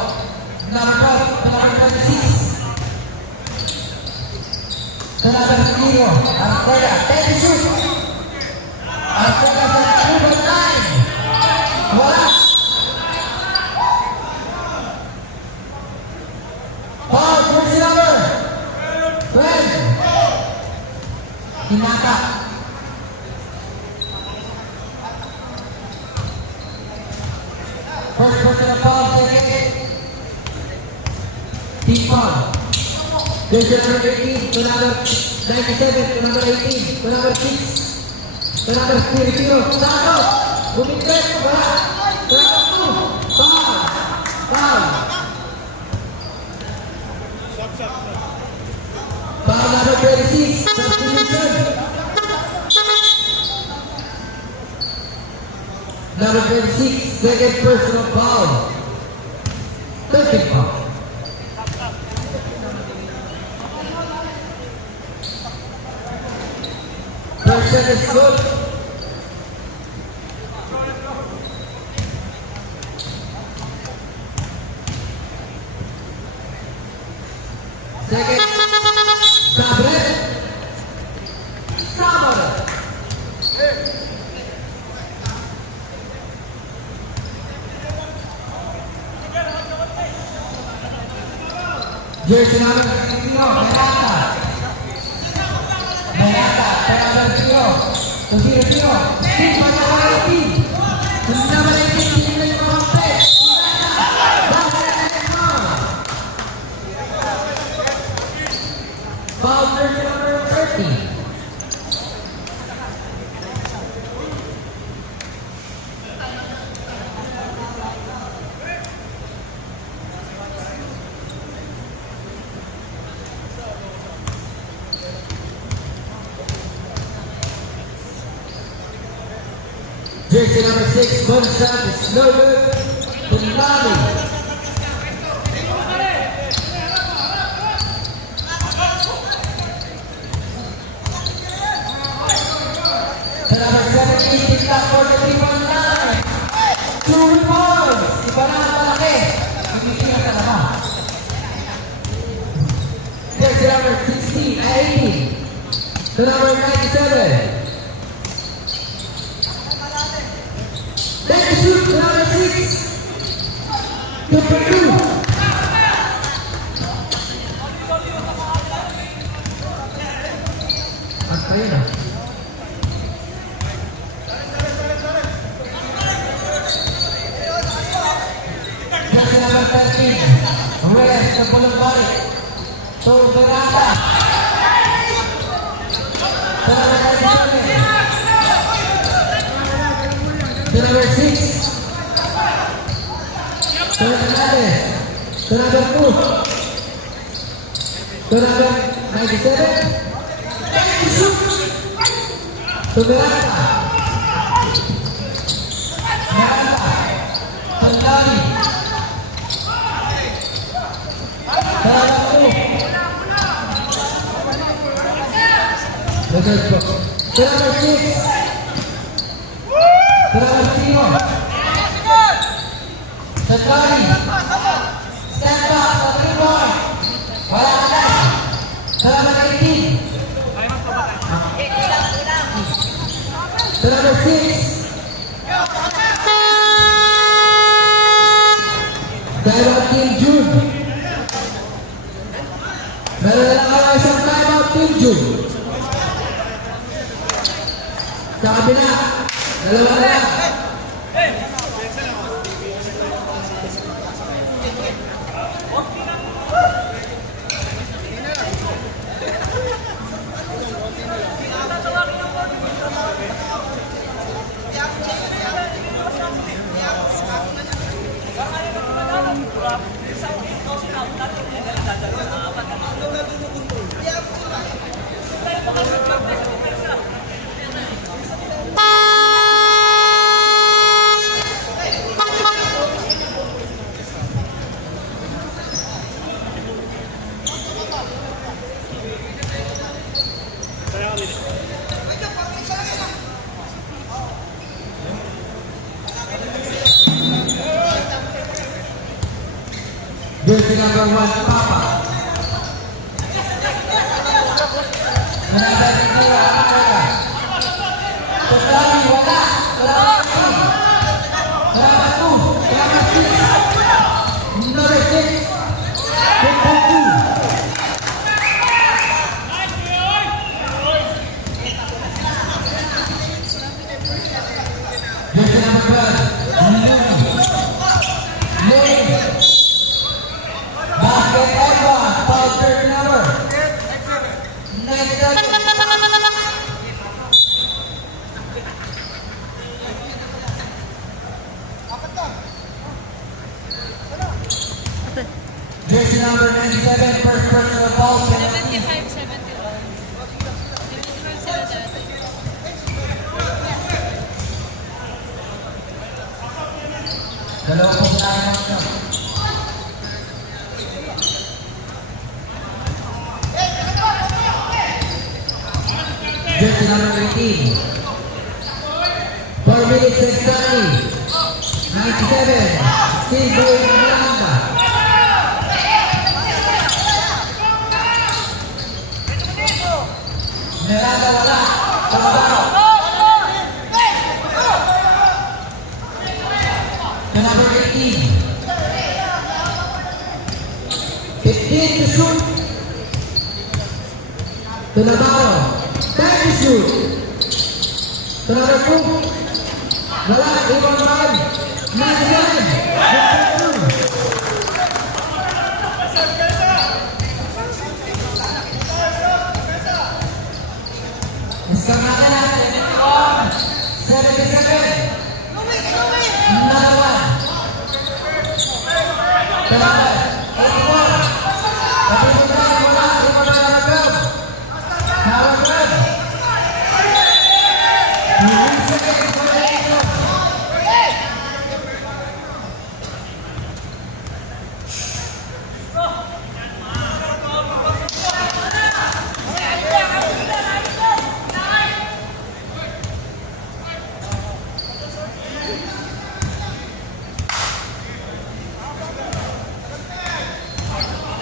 Number 12, to number 26. To number 0, Artega, 10 to shoot. Artega sa number 9. Wala. Foul, jersey number 12. Hinaka. First personal foul, second. Team foul. Jersey number 18, to number 97, to number 18, to number 6, to number 0, Santos. Bumikret, wala. To number 2, foul. Foul. Foul number 26, substitution. Number 26, second personal foul. 13 foul. First set is good. Second, Sabre. Jersey number 0, Menata. Menata, number 0. To 0-0. Steve, number 18. To number 18, hindi na yung kapatid. Foul jersey number 30. Jersey number 6, Bonsan, is no good. Bunlami. To number 17, Tingla for the 3-1-9. 2 rebounds. Iba na ang malaki. Pinipilang talaga. Jersey number 16, 18. To number 97. Let's shoot number 6. Number 2. At tayo na. Jersey number 13. Reyes sa pulong balik. To Berata. To number 97. To number 6. To number 9. To number 2. To number 97. To Miranda. Miranda. Tandali. To number 2. Reverse box. To number 6. To number 0. Tandali. Stand up. Wala ka na. Sa number 18. Sa number 6. Time out Team June. Meron na lang kayo isang time out Team June. Sa kabila, dalawa na lang. Jersey number 1, Papa. Manatay ng kura, Amerika. Totlali, wala. Salamat 3. Salamat 2. Salamat 6. Number 6. Football 2. Jersey number 12, Lane. Basket Edward, foul third number. 97. Jersey number 97, first personal foul. 75, 71. 75, 70. Dalawa po sa akin. Jersey number 18. 4 minutes and 30. 97. Steve Boyd Miranda. Miranda wala. Tabaro. The number 18. 15 to shoot. The Navarro. 10 to shoot. The number 2. Wala. Ibon 5. 99. Isang natin na 77. Another one. The number 81. Ibon 5. Wala. Ibon 5 na grab. Power grab.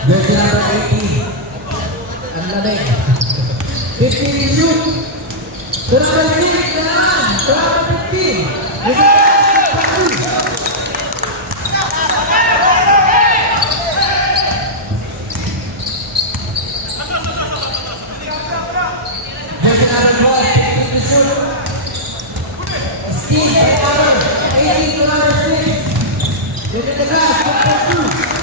Jersey number 18. Ang lamig. 15 to shoot. The number 6 na lang. The number 15. Jersey number 12. 15 to shoot. Steve Taylor. 18 to number 6. Within the glass. 4.2.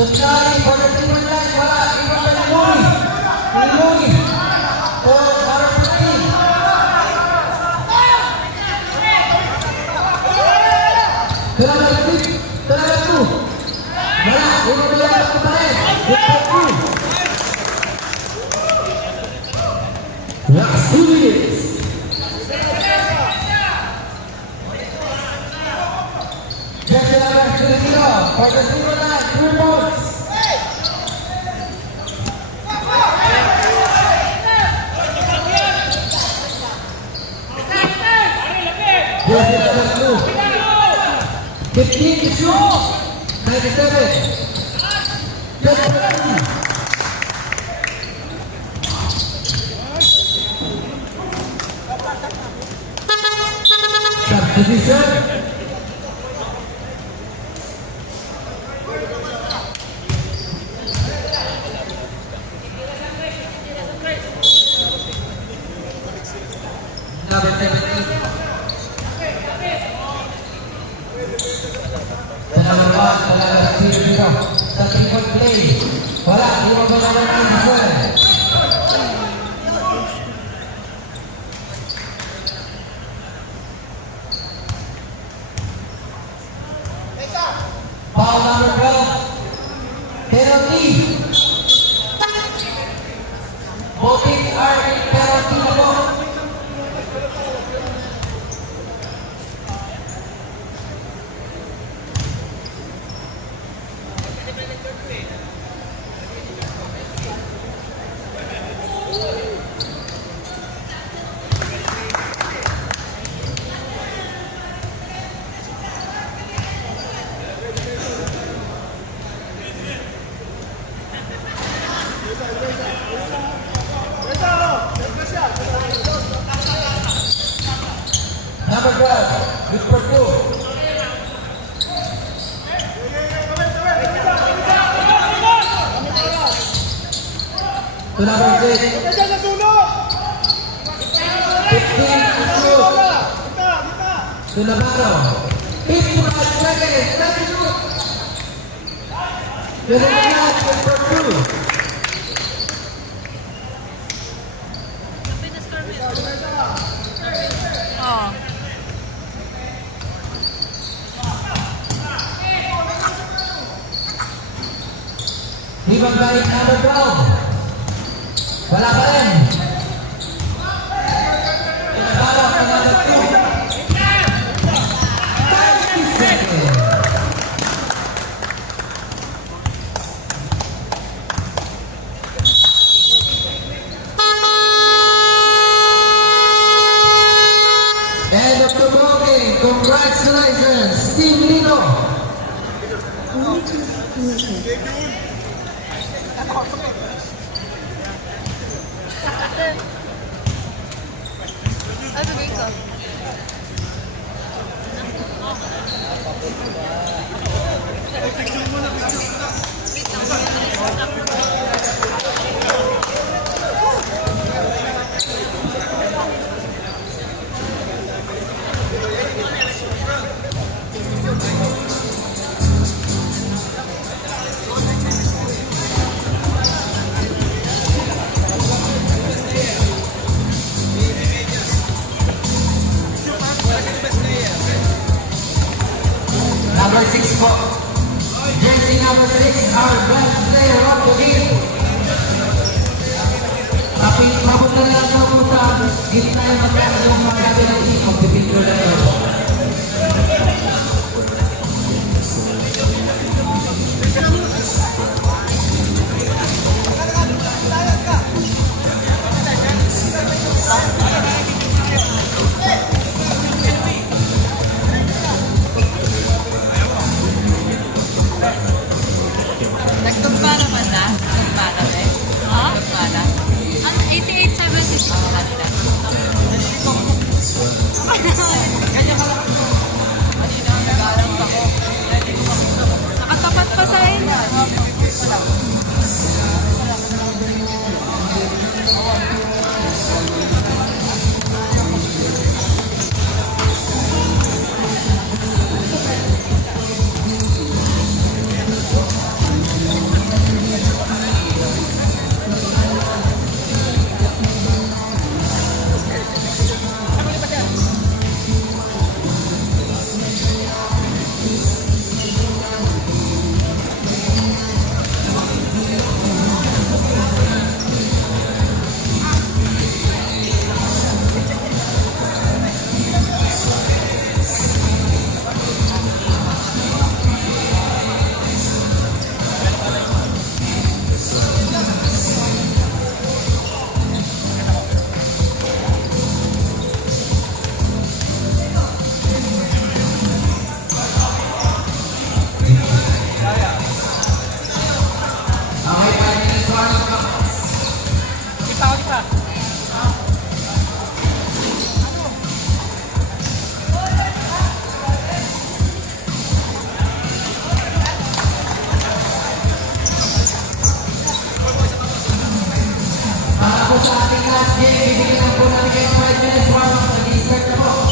Tuchari for the team line, wala, ibang Limoni. Limoni for number 15. Number 6, number 2. Wala, ibang Limoni pa rin. Last 2 minutes. Jersey number 0 for the team line, 3 points. 97. Substitution. Number 17. Penalabas, talaga dito sa triple play. Wala, di mo ba naman answer? Foul number 12. Penalty. Voting are in penalty na po. Number 12, good for 2. To number 6. 15 to shoot. To Navarro. 55 seconds. Let me shoot. To the last, good for 2. Oh. Rebound by number 12. Wala pa rin. Navarro, another 2. 30 seconds. End of the ball game. Congratulations, Team Lino. Ano ba ito? Number 6 po. Jersey number 6, our best player of the game. Kapit mabot na lang po sa gitna yung magkano yung mga gabi ng team. Magpipicture na ito. Nagtumpara man na? Nagtumpara ba eh? Ha? Nagtumpara? Ano? 8876 ba nila? Kanya ka lang ito. Kanina nag-aalam ako. Hindi ko makita. Nakatapat pa sa ina. game, bibigyan lang po natin kayo 5 minutes warm-up. Nag-start na po.